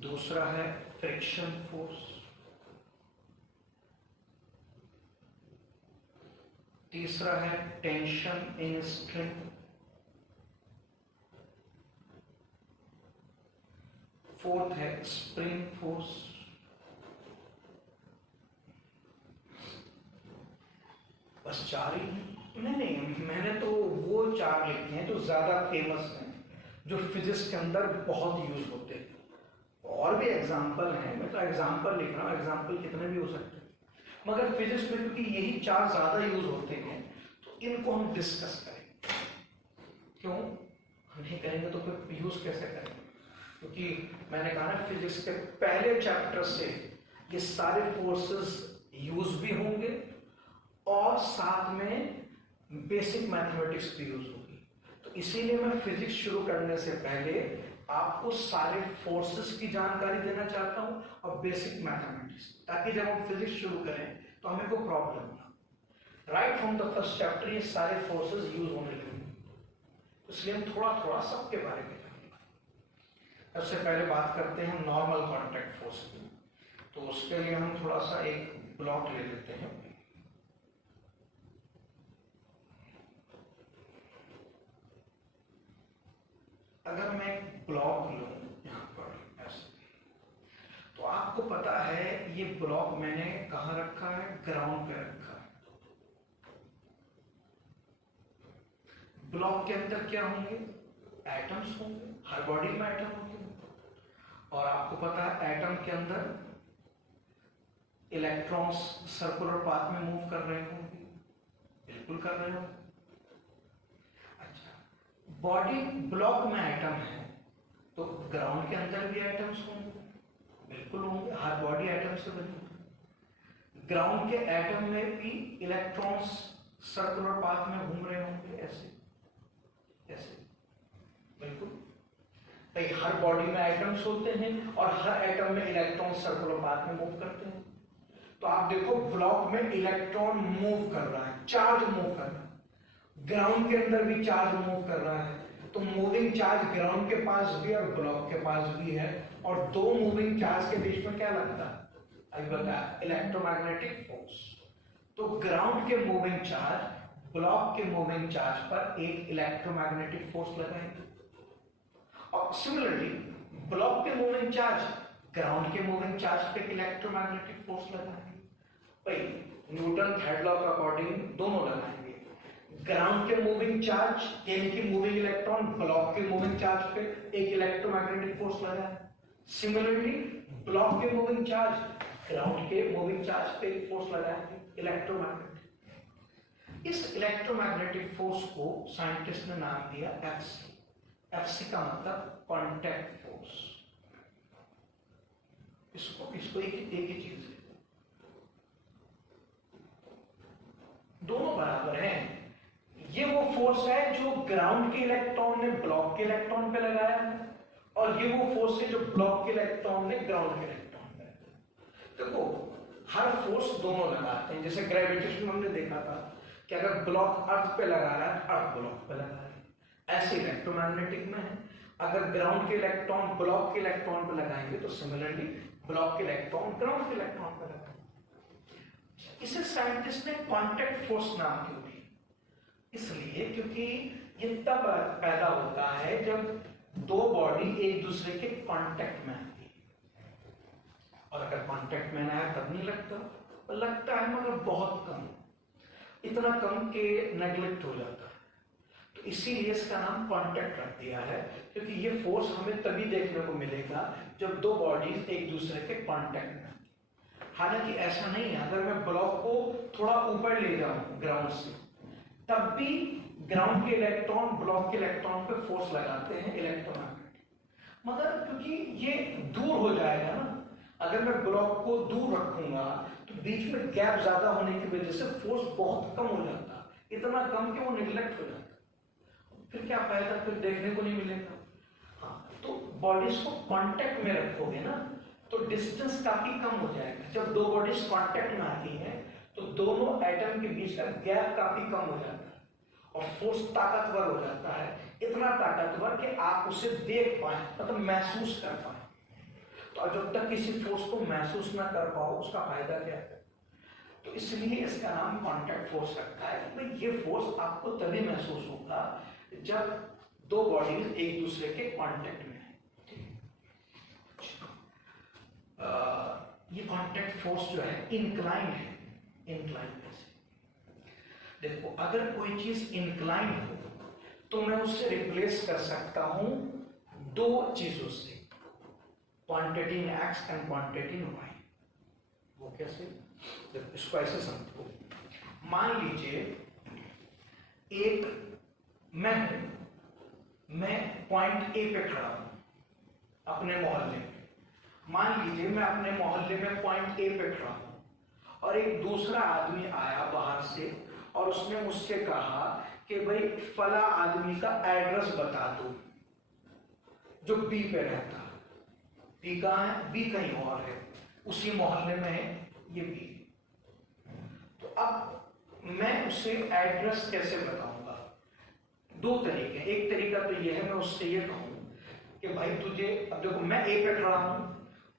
दूसरा है फ्रिक्शन फोर्स, तीसरा है टेंशन इन स्ट्रिंग, फोर्थ है स्प्रिंग फोर्स, बस 4 ही. नहीं, मैंने तो वो 4 लिखे हैं जो ज्यादा फेमस हैं, जो फिजिक्स के अंदर बहुत यूज होते हैं. और भी एग्जाम्पल हैं, मैं तो एग्जाम्पल लिख रहा हूँ. एग्जाम्पल कितने भी हो सकते हैं, मगर फिजिक्स में क्योंकि यही 4 ज्यादा यूज होते हैं तो इनको हम डिस्कस करें. क्यों हम नहीं करेंगे तो फिर यूज कैसे करेंगे? क्योंकि मैंने कहा ना, फिजिक्स के पहले चैप्टर से ये सारे फोर्सेस यूज भी होंगे और साथ में बेसिक मैथमेटिक्स भी यूज होगी. तो इसीलिए मैं फिजिक्स शुरू करने से पहले आपको सारे फोर्सेस की जानकारी देना चाहता हूं और बेसिक मैथमेटिक्स, ताकि जब हम फिजिक्स शुरू करें तो हमें कोई प्रॉब्लम ना. Right from the first chapter ये सारे फोर्सेस यूज होने लगेंगे. इसलिए हम थोड़ा थोड़ा सबके बारे में जानेंगे. सबसे पहले बात करते हैं नॉर्मल कांटेक्ट फोर्स की. तो उसके लिए हम थोड़ा सा एक ब्लॉक ले लेते हैं. अगर मैं एक ब्लॉक लूं यहां पर ऐसे, तो आपको पता है ये ब्लॉक मैंने कहां रखा है? ग्राउंड पे रखा है. ब्लॉक के अंदर क्या होंगे? एटम्स होंगे. हर बॉडी में एटम होंगे. और आपको पता है एटम के अंदर इलेक्ट्रॉन्स सर्कुलर पाथ में मूव कर रहे होंगे. बिल्कुल कर रहे होंगे. बॉडी ब्लॉक में एटम है तो ग्राउंड के अंदर भी एटम्स होंगे. बिल्कुल होंगे. हर बॉडी एटम से बनी है. ग्राउंड के एटम में भी इलेक्ट्रॉन्स सर्कुलर पाथ में घूम रहे होंगे. ऐसे ऐसे बिल्कुल. भाई हर बॉडी में एटम्स होते हैं और हर एटम में इलेक्ट्रॉन सर्कुलर पाथ में मूव करते हैं. तो आप देखो ब्लॉक में इलेक्ट्रॉन मूव कर रहा है, चार्ज मूव कर रहा है. ग्राउंड के अंदर भी चार्ज मूव कर रहा है. तो मूविंग चार्ज ग्राउंड के पास भी और ब्लॉक के पास भी है. और दो मूविंग चार्ज के बीच में क्या लगता है? अभी बताया, इलेक्ट्रोमैग्नेटिक फोर्स. तो ग्राउंड के मूविंग चार्ज ब्लॉक के मूविंग चार्ज पर एक इलेक्ट्रोमैग्नेटिक फोर्स लगाएंगे. और सिमिलरली ब्लॉक के मूविंग चार्ज ग्राउंड के मूविंग चार्ज पे इलेक्ट्रोमैग्नेटिक फोर्स लगाएंगे. भाई न्यूटन थर्ड लॉ के अकॉर्डिंग दोनों लगाएंगे. ग्राउंड के मूविंग चार्ज यानी कि मूविंग इलेक्ट्रॉन ब्लॉक के मूविंग चार्ज पे एक इलेक्ट्रोमैग्नेटिक फोर्स लगाए. सिमिलरली ब्लॉक के मूविंग चार्ज ग्राउंड के मूविंग चार्ज पे एक फोर्स लगाएंगे, इलेक्ट्रोमैग्नेटिक. इस इलेक्ट्रोमैग्नेटिक फोर्स को साइंटिस्ट ने नाम दिया एफसी. एफसी का मतलब कांटेक्ट फोर्स। इसको एक ही चीज है, दोनों बराबर हैं। ये वो फोर्स है जो ग्राउंड के इलेक्ट्रॉन ने ब्लॉक के इलेक्ट्रॉन पे लगाया है, और ये वो फोर्स है जो ब्लॉक के इलेक्ट्रॉन ने ग्राउंड के इलेक्ट्रॉन पे लगाया। देखो हर फोर्स दोनों लगाते हैं, जैसे ग्रेविटेशन हमने देखा था कि अगर ब्लॉक अर्थ पे लगा रहा है अर्थ ब्लॉक पे लगा रहा है, ऐसे इलेक्ट्रोमैग्नेटिक में है, अगर ग्राउंड के इलेक्ट्रॉन ब्लॉक के इलेक्ट्रॉन पे लगाएंगे तो सिमिलरली ब्लॉक के इलेक्ट्रॉन ग्राउंड के इलेक्ट्रॉन पे लगाएंगे। इसे साइंटिस्ट ने कांटेक्ट फोर्स नाम क्यों दिया? इसलिए क्योंकि ये तब पैदा होता है जब दो बॉडी एक दूसरे के कांटेक्ट में आती है, और अगर कांटेक्ट में ना आए तब नहीं लगता है मगर बहुत कम, इतना कम के नेग्लेक्ट हो जाता है। तो इसीलिए इसका नाम कांटेक्ट रख दिया है, क्योंकि ये फोर्स हमें तभी देखने को मिलेगा जब दो बॉडीज एक दूसरे के कांटेक्ट में। हालांकि ऐसा नहीं है, अगर मैं ब्लॉक को थोड़ा ऊपर ले जाऊं ग्राउंड से, तब भी ग्राउंड के इलेक्ट्रॉन ब्लॉक के इलेक्ट्रॉन पे फोर्स लगाते हैं इलेक्ट्रोमैग्नेटिक, मगर क्योंकि ये दूर हो जाएगा ना, अगर मैं ब्लॉक को दूर रखूंगा तो बीच में गैप ज्यादा होने की वजह से फोर्स बहुत कम हो जाता है, इतना कम कि वो निगलेक्ट हो जाता है। फिर क्या फायदा, फिर देखने को नहीं मिलेगा। हाँ, तो बॉडीज को कांटेक्ट में रखोगे ना तो डिस्टेंस काफी कम हो जाएगा। जब दो बॉडीज कांटेक्ट में आती हैं तो दोनों एटम के बीच का गैप काफी कम हो जाता है और फोर्स ताकतवर हो जाता है, इतना ताकतवर कि आप उसे देख पाए, मतलब महसूस कर पाए। तो जब तक किसी फोर्स को महसूस ना कर पाओ उसका फायदा क्या है? तो इसलिए इसका नाम कांटेक्ट फोर्स रखा है कि भाई ये फोर्स आपको तभी महसूस होगा जब दो बॉडीज एक दूसरे के कांटेक्ट में है। ये कांटेक्ट फोर्स जो है इंक्लाइंड है। इंक्लाइंड कैसे? देखो, अगर कोई चीज इंक्लाइंड हो तो मैं उससे रिप्लेस कर सकता हूं दो चीजों से, quantity in X and quantity in Y. वो कैसे? देखो, इसको ऐसे समझो, मान लीजिए एक मैं पॉइंट ए पे खड़ा हूं अपने मोहल्ले में। मान लीजिए मैं अपने मोहल्ले में पॉइंट ए पे खड़ा हूं और एक दूसरा आदमी आया बाहर से और उसने मुझसे कहा कि भाई फला आदमी का एड्रेस बता दो जो बी पे रहता है। बी कहाँ है? बी कहीं और है, उसी मोहल्ले में है ये बी। तो अब मैं उसे एड्रेस कैसे बताऊंगा? दो तरीके। एक तरीका तो यह है, मैं उससे ये कहूं कि भाई तुझे, अब देखो मैं ए पे खड़ा हूं,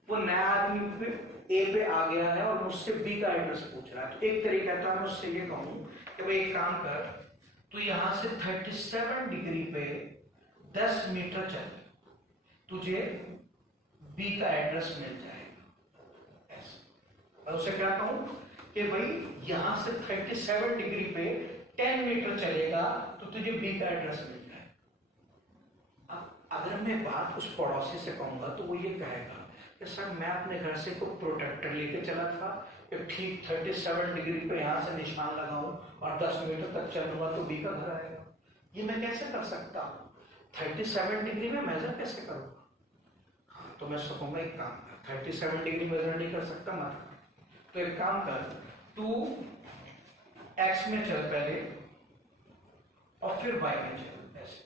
वो नया आदमी ए पे आ गया है और मुझसे बी का एड्रेस पूछ रहा है। तो एक तरीका था मैं उससे ये कहूं कि भाई एक काम कर, तू यहां से 37 डिग्री पे 10 मीटर चल, तुझे बी का एड्रेस मिल जाएगा। ऐसे मैं उसे क्या कहूं कि भाई यहां से 37 डिग्री पे 10 मीटर चलेगा तो तुझे बी का एड्रेस मिल जाएगा। अब अगर मैं बात उस पड़ोसी से कहूंगा तो वो ये कहेगा कि सर मैं अपने घर से कोई प्रोटेक्टर लेके चला था कि ठीक 37 डिग्री पे यहाँ से निशान लगाऊं और 10 मीटर तक चलूंगा तो बी का घर आएगा। ये मैं कैसे कर सकता हूँ? 37 डिग्री में मेजर कैसे करूंगा? हाँ, तो मैं सोचूंगा एक काम कर, 37 डिग्री मेजर नहीं कर सकता मत कर, तो एक काम कर, तू एक्स में चल पहले और फिर वाई में चल, ऐसे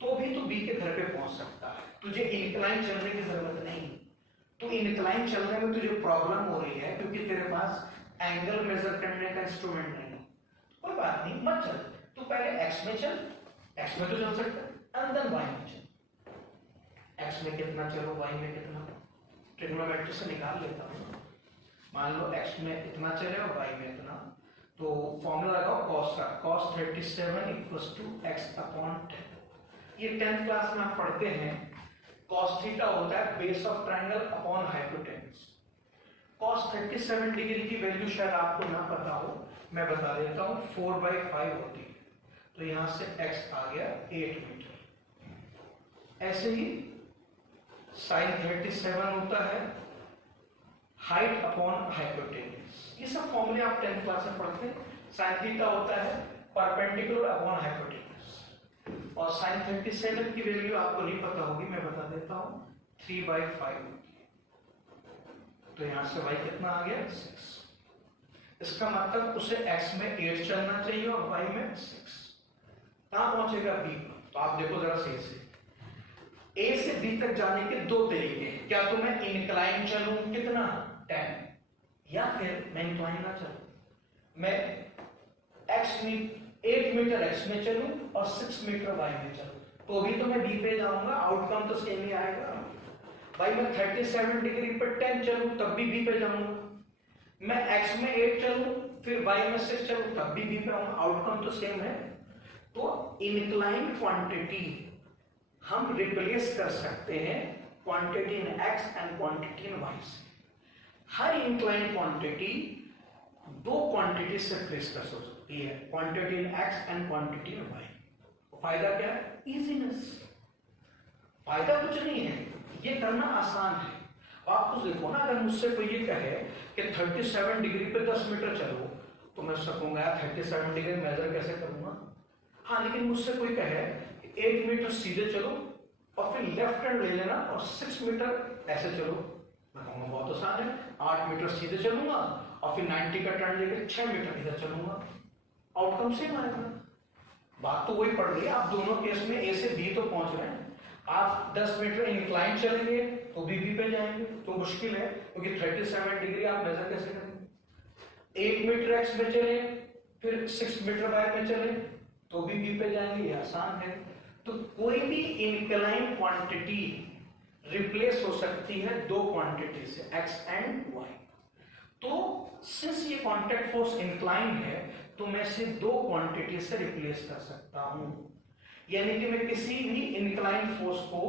तो भी तू बी के घर पे पहुंच सकता है। तुझे इंक्लाइन चलने की जरूरत नहीं। तो इंक्लाइन चलने में तुझे प्रॉब्लम हो रही है क्योंकि तेरे पास एंगल मेजर करने का इंस्ट्रूमेंट नहीं। कोई बात नहीं, मत चल, तू पहले एक्स में चल, एक्स में तो चल सकता है, अंदर वाई में चल। एक्स में कितना चलो, वाई में कितना, ट्रिग्नोमेट्री से निकाल लेता हूँ। मान लो एक्स में इतना चले और वाई में इतना, तो फॉर्मूला लगाओ कॉस का, cos 37 equals to x upon 10। ये 10th क्लास में आप पढ़ते हैं, cos थीटा होता है base of triangle upon hypotenuse. cos 37 degree की वैल्यू शायद आपको ना पता हो, मैं बता देता हूँ, 4/5 होती है, तो यहां से x आ गया 8 मीटर। ऐसे ही sin 37 होता है हाइट अपॉन हाइपोटेन्यूज। ये सब फॉर्मूले आप 10th क्लास में पढ़ते हैं। sin थीटा होता है परपेंडिकुलर अपॉन हाइपोटेन्यूज। और साइन 37 की वैल्यू आपको नहीं पता होगी, मैं बता देता हूं 3/5। तो यहां से y कितना आ गया 6। इसका मतलब उसे x में 8 चलना चाहिए और y में 6। कहां पहुंचेगा b पर? तो आप देखो जरा सही से, a से b तक जाने के दो तरीके हैं। क्या तो मैं इंक्लाइन चलूं कितना 10, या फिर मैं इंक्लाइन ना चलूं, मैं 8 मीटर x में चलूं और 6 मीटर y में चलूं, तो भी तो मैं b पे जाऊंगा, आउटकम तो सेम ही आएगा। भाई मैं 37 डिग्री पर 10 चलूं तब भी b पे जाऊंगा, मैं x में 8 चलूं फिर y में 6 चलूं तब भी b पे आऊंगा, आउटकम तो सेम है। तो इंक्लाइन क्वांटिटी हम रिप्लेस कर सकते हैं quantity in x and quantity in y से। हर इंक्लाइन क्वांटिटी दो क्वांटिटी से रिप्लेस कर सकती है, quantity in x and quantity in y। फायदा क्या है? इजीनेस। फायदा कुछ नहीं है, ये करना आसान है। आप कुछ देखो ना, अगर मुझसे कोई ये कहे कि 37 डिग्री पे 10 मीटर चलो, तो मैं सकूंगा 37 डिग्री मेजर कैसे करूंगा। हाँ, लेकिन मुझसे कोई कहे कि 8 मीटर सीधे चलो और फिर लेफ्ट हैंड ले लेना और 6 मीटर ऐसे चलो, मैं कहूंगा बहुत आसान है। 8 मीटर सीधे चलूंगा और फिर 90 का टर्न लेकर 6 मीटर इधर चलूंगा, आउटकम सेम आएगा। बात तो वही पड़ रही है, आप दोनों केस में ए से बी तो पहुंच रहे हैं। आप 10 मीटर इंक्लाइन चलेंगे तो बी पे जाएंगे, तो मुश्किल है, क्योंकि 37 डिग्री आप मेजर कैसे करेंगे। 8 मीटर एक्स में चले फिर 6 मीटर वाई में चले तो भी बी पे जाएंगे, ये आसान है। तो कोई भी इंक्लाइन क्वांटिटी रिप्लेस हो सकती है दो क्वांटिटी से, एक्स एंड वाई। तो सिंस ये कॉन्टैक्ट फोर्स इंक्लाइन है तो मैं इसे दो क्वांटिटी से रिप्लेस कर सकता हूं, यानी कि मैं किसी भी इंक्लाइन फोर्स को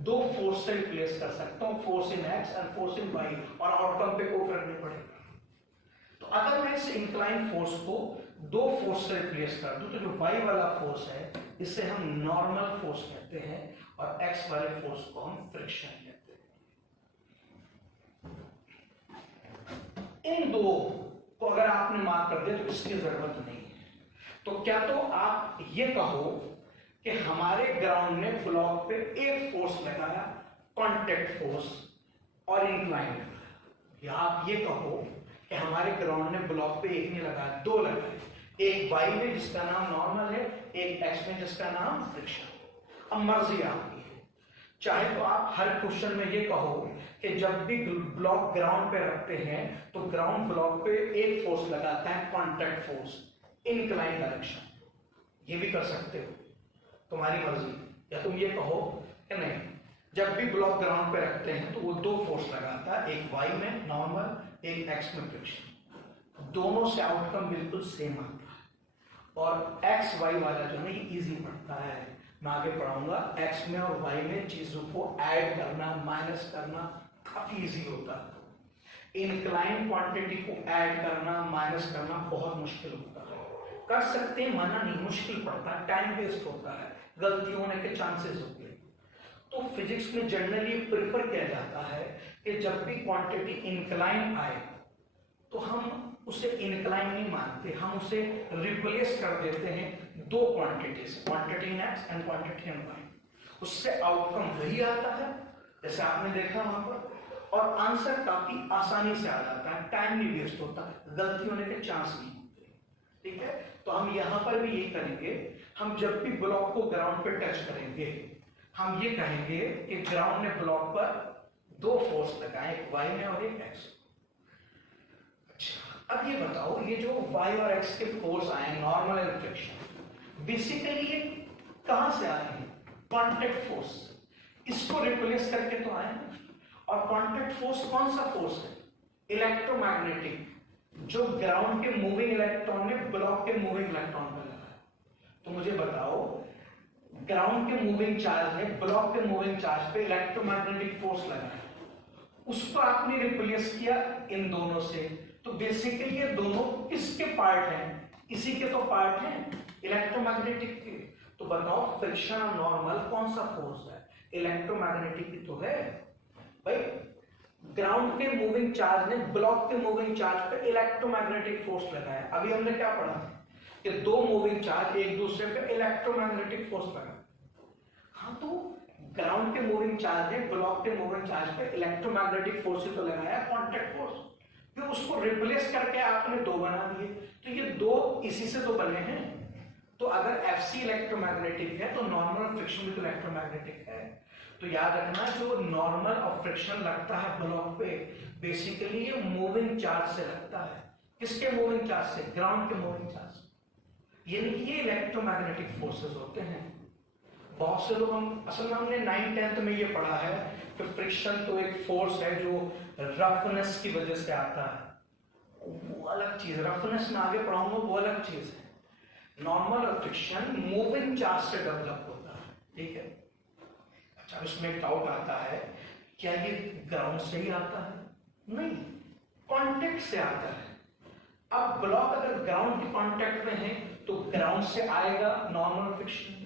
दो फोर्स से रिप्लेस कर सकता हूं, force in X and force in Y, और आउटकम पे कोई फर्क नहीं पड़ेगा। तो अगर मैं इस इंक्लाइन फोर्स को दो फोर्स से रिप्लेस कर दूं तो जो वाई वाला फोर्स है इसे हम नॉर्मल फोर्स कहते हैं और एक्स वाले फोर्स को हम फ्रिक्शन कहते हैं। इन दो को अगर आपने मार्क कर दिया तो इसकी जरूरत नहीं है। तो क्या तो आप ये कहो कि हमारे ग्राउंड ने ब्लॉक पे एक फोर्स लगाया, कांटेक्ट फोर्स और इंक्लाइन लगाया, या आप ये कहो कि हमारे ग्राउंड ने ब्लॉक पे एक नहीं लगाया, दो लगाए, एक वाई में जिसका नाम नॉर्मल है, एक एक्स में जिसका नाम फ्रिक्शन। अब मर्जी आपकी है, चाहे तो आप हर क्वेश्चन में ये कहो कि जब भी ब्लॉक ग्राउंड पे रखते हैं तो ग्राउंड ब्लॉक पे एक फोर्स लगाता है, कांटेक्ट फोर्स, इंक्लाइन डायरेक्शन, ये भी कर सकते हो, तुम्हारी मर्जी। या तुम ये कहो कि नहीं, जब भी ब्लॉक ग्राउंड पे रखते हैं तो वो दो फोर्स लगाता है, एक वाई में नॉर्मल, एक एक्स में फ्रिक्शन, दोनों से आउटकम बिल्कुल सेम आता है। और एक्स वाई वाला जो है ये इजी पड़ता है, मैं आगे पढ़ाऊंगा। एक्स में और वाई में चीजों को ऐड करना, माइनस करना काफी इजी होता है। इंक्लाइन क्वांटिटी को ऐड करना, माइनस करना बहुत मुश्किल होता है। कर सकते हैं, मना नहीं, मुश्किल पड़ता है, टाइम वेस्ट होता है, गलती होने के चांसेस होते हैं। तो फिजिक्स में जनरली प्रेफर किया जाता है कि जब भी क्वांटिटी इंक्लाइन आए तो हम उसे इंक्लाइन नहीं मानते, हम उसे रिप्लेस कर देते हैं दो क्वांटिटी से, quantity in X and quantity in Y. उससे आउटकम वही आता है जैसे आपने देखा वहां पर, और आंसर काफी आसानी से आ जाता है, टाइम नहीं वेस्ट होता, गलती होने के चांस नहीं होते। ठीक है, तो हम यहां पर भी ये करेंगे, हम जब भी ब्लॉक को ग्राउंड पे टच करेंगे हम ये कहेंगे कि ग्राउंड ने ब्लॉक पर दो फोर्स लगाए, एक वाई में और एक एक्स। अच्छा, अब ये बताओ, ये जो वाई और एक्स के फोर्स आए, नॉर्मल एंड फ्रिक्शन, बेसिकली ये कहां से आए हैं? कांटेक्ट फोर्स, इसको रिप्लेस करके तो आए हैं। और कांटेक्ट फोर्स कौन सा फोर्स है? इलेक्ट्रोमैग्नेटिक, जो ग्राउंड के मूविंग इलेक्ट्रॉन ने ब्लॉक के मूविंग इलेक्ट्रॉन पर लगा। तो मुझे बताओ, ग्राउंड के मूविंग चार्ज ने ब्लॉक के मूविंग चार्ज पे इलेक्ट्रोमैग्नेटिक फोर्स लगाया, उसको आपने रिप्लेस किया इन दोनों से। तो बेसिकली ये दोनों किसके पार्ट हैं? इसी के तो पार्ट हैं, इलेक्ट्रोमैग्नेटिक के। तो बताओ, फ्रिक्शन और नॉर्मल कौन सा फोर्स है? इलेक्ट्रोमैग्नेटिक ही तो है भाई। ग्राउंड के मूविंग चार्ज ने ब्लॉक के मूविंग चार्ज पे इलेक्ट्रोमैग्नेटिक फोर्स लगाया। अभी हमने क्या पढ़ा कि दो मूविंग चार्ज एक दूसरे पे इलेक्ट्रोमैग्नेटिक फोर्स लगा, हाँ, तो ग्राउंड के मूविंग चार्ज है, ब्लॉक के मूविंग चार्ज पे इलेक्ट्रोमैग्नेटिक फोर्स ही तो लगाया, कांटेक्ट फोर्स, फिर उसको रिप्लेस करके आपने दो बना दिए, तो ये दो इसी से तो बने हैं। तो अगर Fc इलेक्ट्रोमैग्नेटिक है तो नॉर्मल फ्रिक्शन भी तो इलेक्ट्रोमैग्नेटिक है। तो याद रखना, जो नॉर्मल और फ्रिक्शन लगता है ब्लॉक पे, बेसिकली ये मूविंग चार्ज से लगता है। किसके मूविंग चार्ज से? ग्राउंड के मूविंग चार्ज से। यानी कि ये इलेक्ट्रोमैग्नेटिक फोर्सेस होते हैं। बहुत से लोग, हम असल में हमने 9th-10th में ये पढ़ा है कि फ्रिक्शन तो एक फोर्स है जो रफनेस की वजह से आता है, वो अलग चीज है। रफनेस में आगे पढ़ाऊंगा, वो अलग चीज है। नॉर्मल और फ्रिक्शन मूविंग चार्ज से डेवलप होता है, ठीक है। अच्छा, इसमें डाउट आता है, क्या ये ग्राउंड से ही आता है? नहीं, कांटेक्ट से आता है। अब ब्लॉक अगर ग्राउंड के कांटेक्ट में है तो ग्राउंड से आएगा नॉर्मल फ्रिक्शन,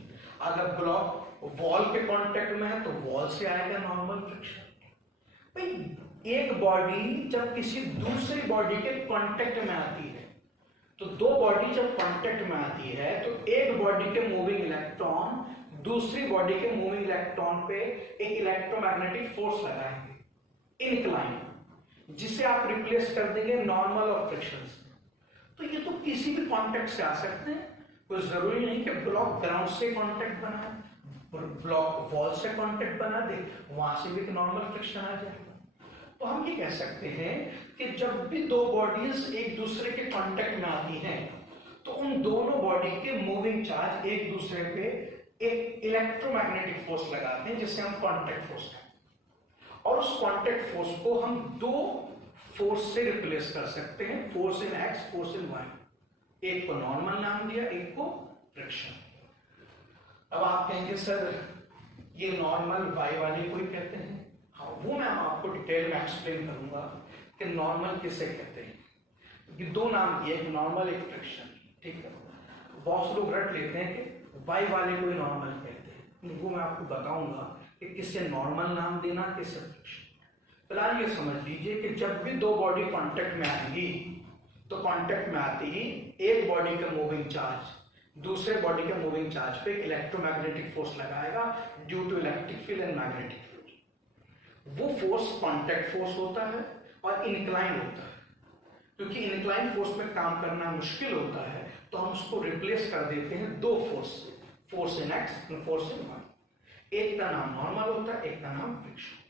अगर ब्लॉक वॉल के कांटेक्ट में है तो वॉल से आएगा नॉर्मल फ्रिक्शन। भाई, एक बॉडी जब किसी दूसरी बॉडी के कांटेक्ट में आती है, तो दो बॉडी जब कांटेक्ट में आती है तो एक बॉडी के मूविंग इलेक्ट्रॉन दूसरी बॉडी के मूविंग इलेक्ट्रॉन पे एक इलेक्ट्रोमैग्नेटिक फोर्स लगाएंगे, इनक्लाइन, जिसे आप रिप्लेस कर देंगे नॉर्मल और फ्रिक्शन से। तो ये तो किसी भी कांटेक्ट से आ सकते हैं, कोई जरूरी नहीं कि ब्लॉक ग्राउंड से कांटेक्ट बना, ब्लॉक वॉल से कांटेक्ट बना दे, वहां से भी नॉर्मल फ्रिक्शन आ जाएगा। तो हम ये कह सकते हैं कि जब भी दो बॉडीज एक दूसरे के कांटेक्ट में आती हैं तो उन दोनों बॉडी के मूविंग चार्ज एक दूसरे पे एक इलेक्ट्रोमैग्नेटिक फोर्स लगाते हैं, जिसे हम कांटेक्ट फोर्स कहते हैं। और उस कांटेक्ट फोर्स को हम दो फोर्स से रिप्लेस कर सकते हैं, force in X, force in Y. एक को नॉर्मल नाम दिया, एक को फ्रिक्शन। अब आप कहेंगे सर ये नॉर्मल वाई वाले को ही कहते हैं। हाँ, वो मैं आपको डिटेल में एक्सप्लेन करूंगा कि नॉर्मल किसे कहते हैं। ये दो नाम दिए, एक नॉर्मल एक फ्रिक्शन, ठीक है। बहुत से लोग रट लेते हैं कि वाई वाले को ही नॉर्मल कहते हैं, वो मैं आपको बताऊंगा कि किससे नॉर्मल नाम देना, किससे फ्रिक्शन। फिलहाल ये समझ लीजिए कि जब भी दो बॉडी कांटेक्ट में आएंगी तो कांटेक्ट में आती ही एक बॉडी का मूविंग चार्ज दूसरे बॉडी के मूविंग चार्ज पे इलेक्ट्रोमैग्नेटिक फोर्स लगाएगा due to electric field and magnetic field. वो फोर्स कांटेक्ट फोर्स होता है और इनक्लाइन होता है। क्योंकि इनक्लाइन फोर्स में काम करना मुश्किल होता है तो हम उसको रिप्लेस कर देते हैं दो फोर्स से, फोर्स इन एक्स और फोर्स इन वाई। एक का नाम नॉर्मल होता है, एक का नाम फ्रिक्शन।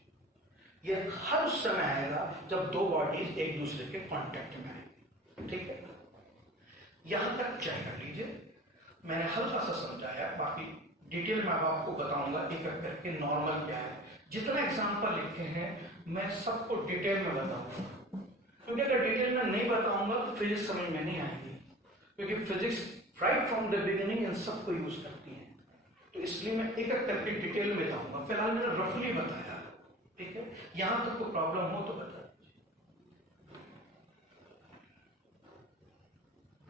ये हर उस समय आएगा जब दो बॉडीज एक दूसरे के कांटेक्ट में आएंगी, ठीक है। यहां तक चेक कर लीजिए, मैंने हल्का सा समझाया, बाकी डिटेल में अब आपको बताऊंगा एक एक करके नॉर्मल क्या है। जितना एग्जांपल लिखे हैं मैं सबको डिटेल में बताऊंगा, क्योंकि अगर डिटेल में नहीं बताऊंगा तो फिजिक्स समझ में नहीं आएगी, क्योंकि physics right from the beginning in सबको यूज करती है। तो इसलिए मैं एक एक करके डिटेल में बताऊंगा। फिलहाल मैंने रफली बताया, ठीक है। यहां तक कोई प्रॉब्लम हो तो बता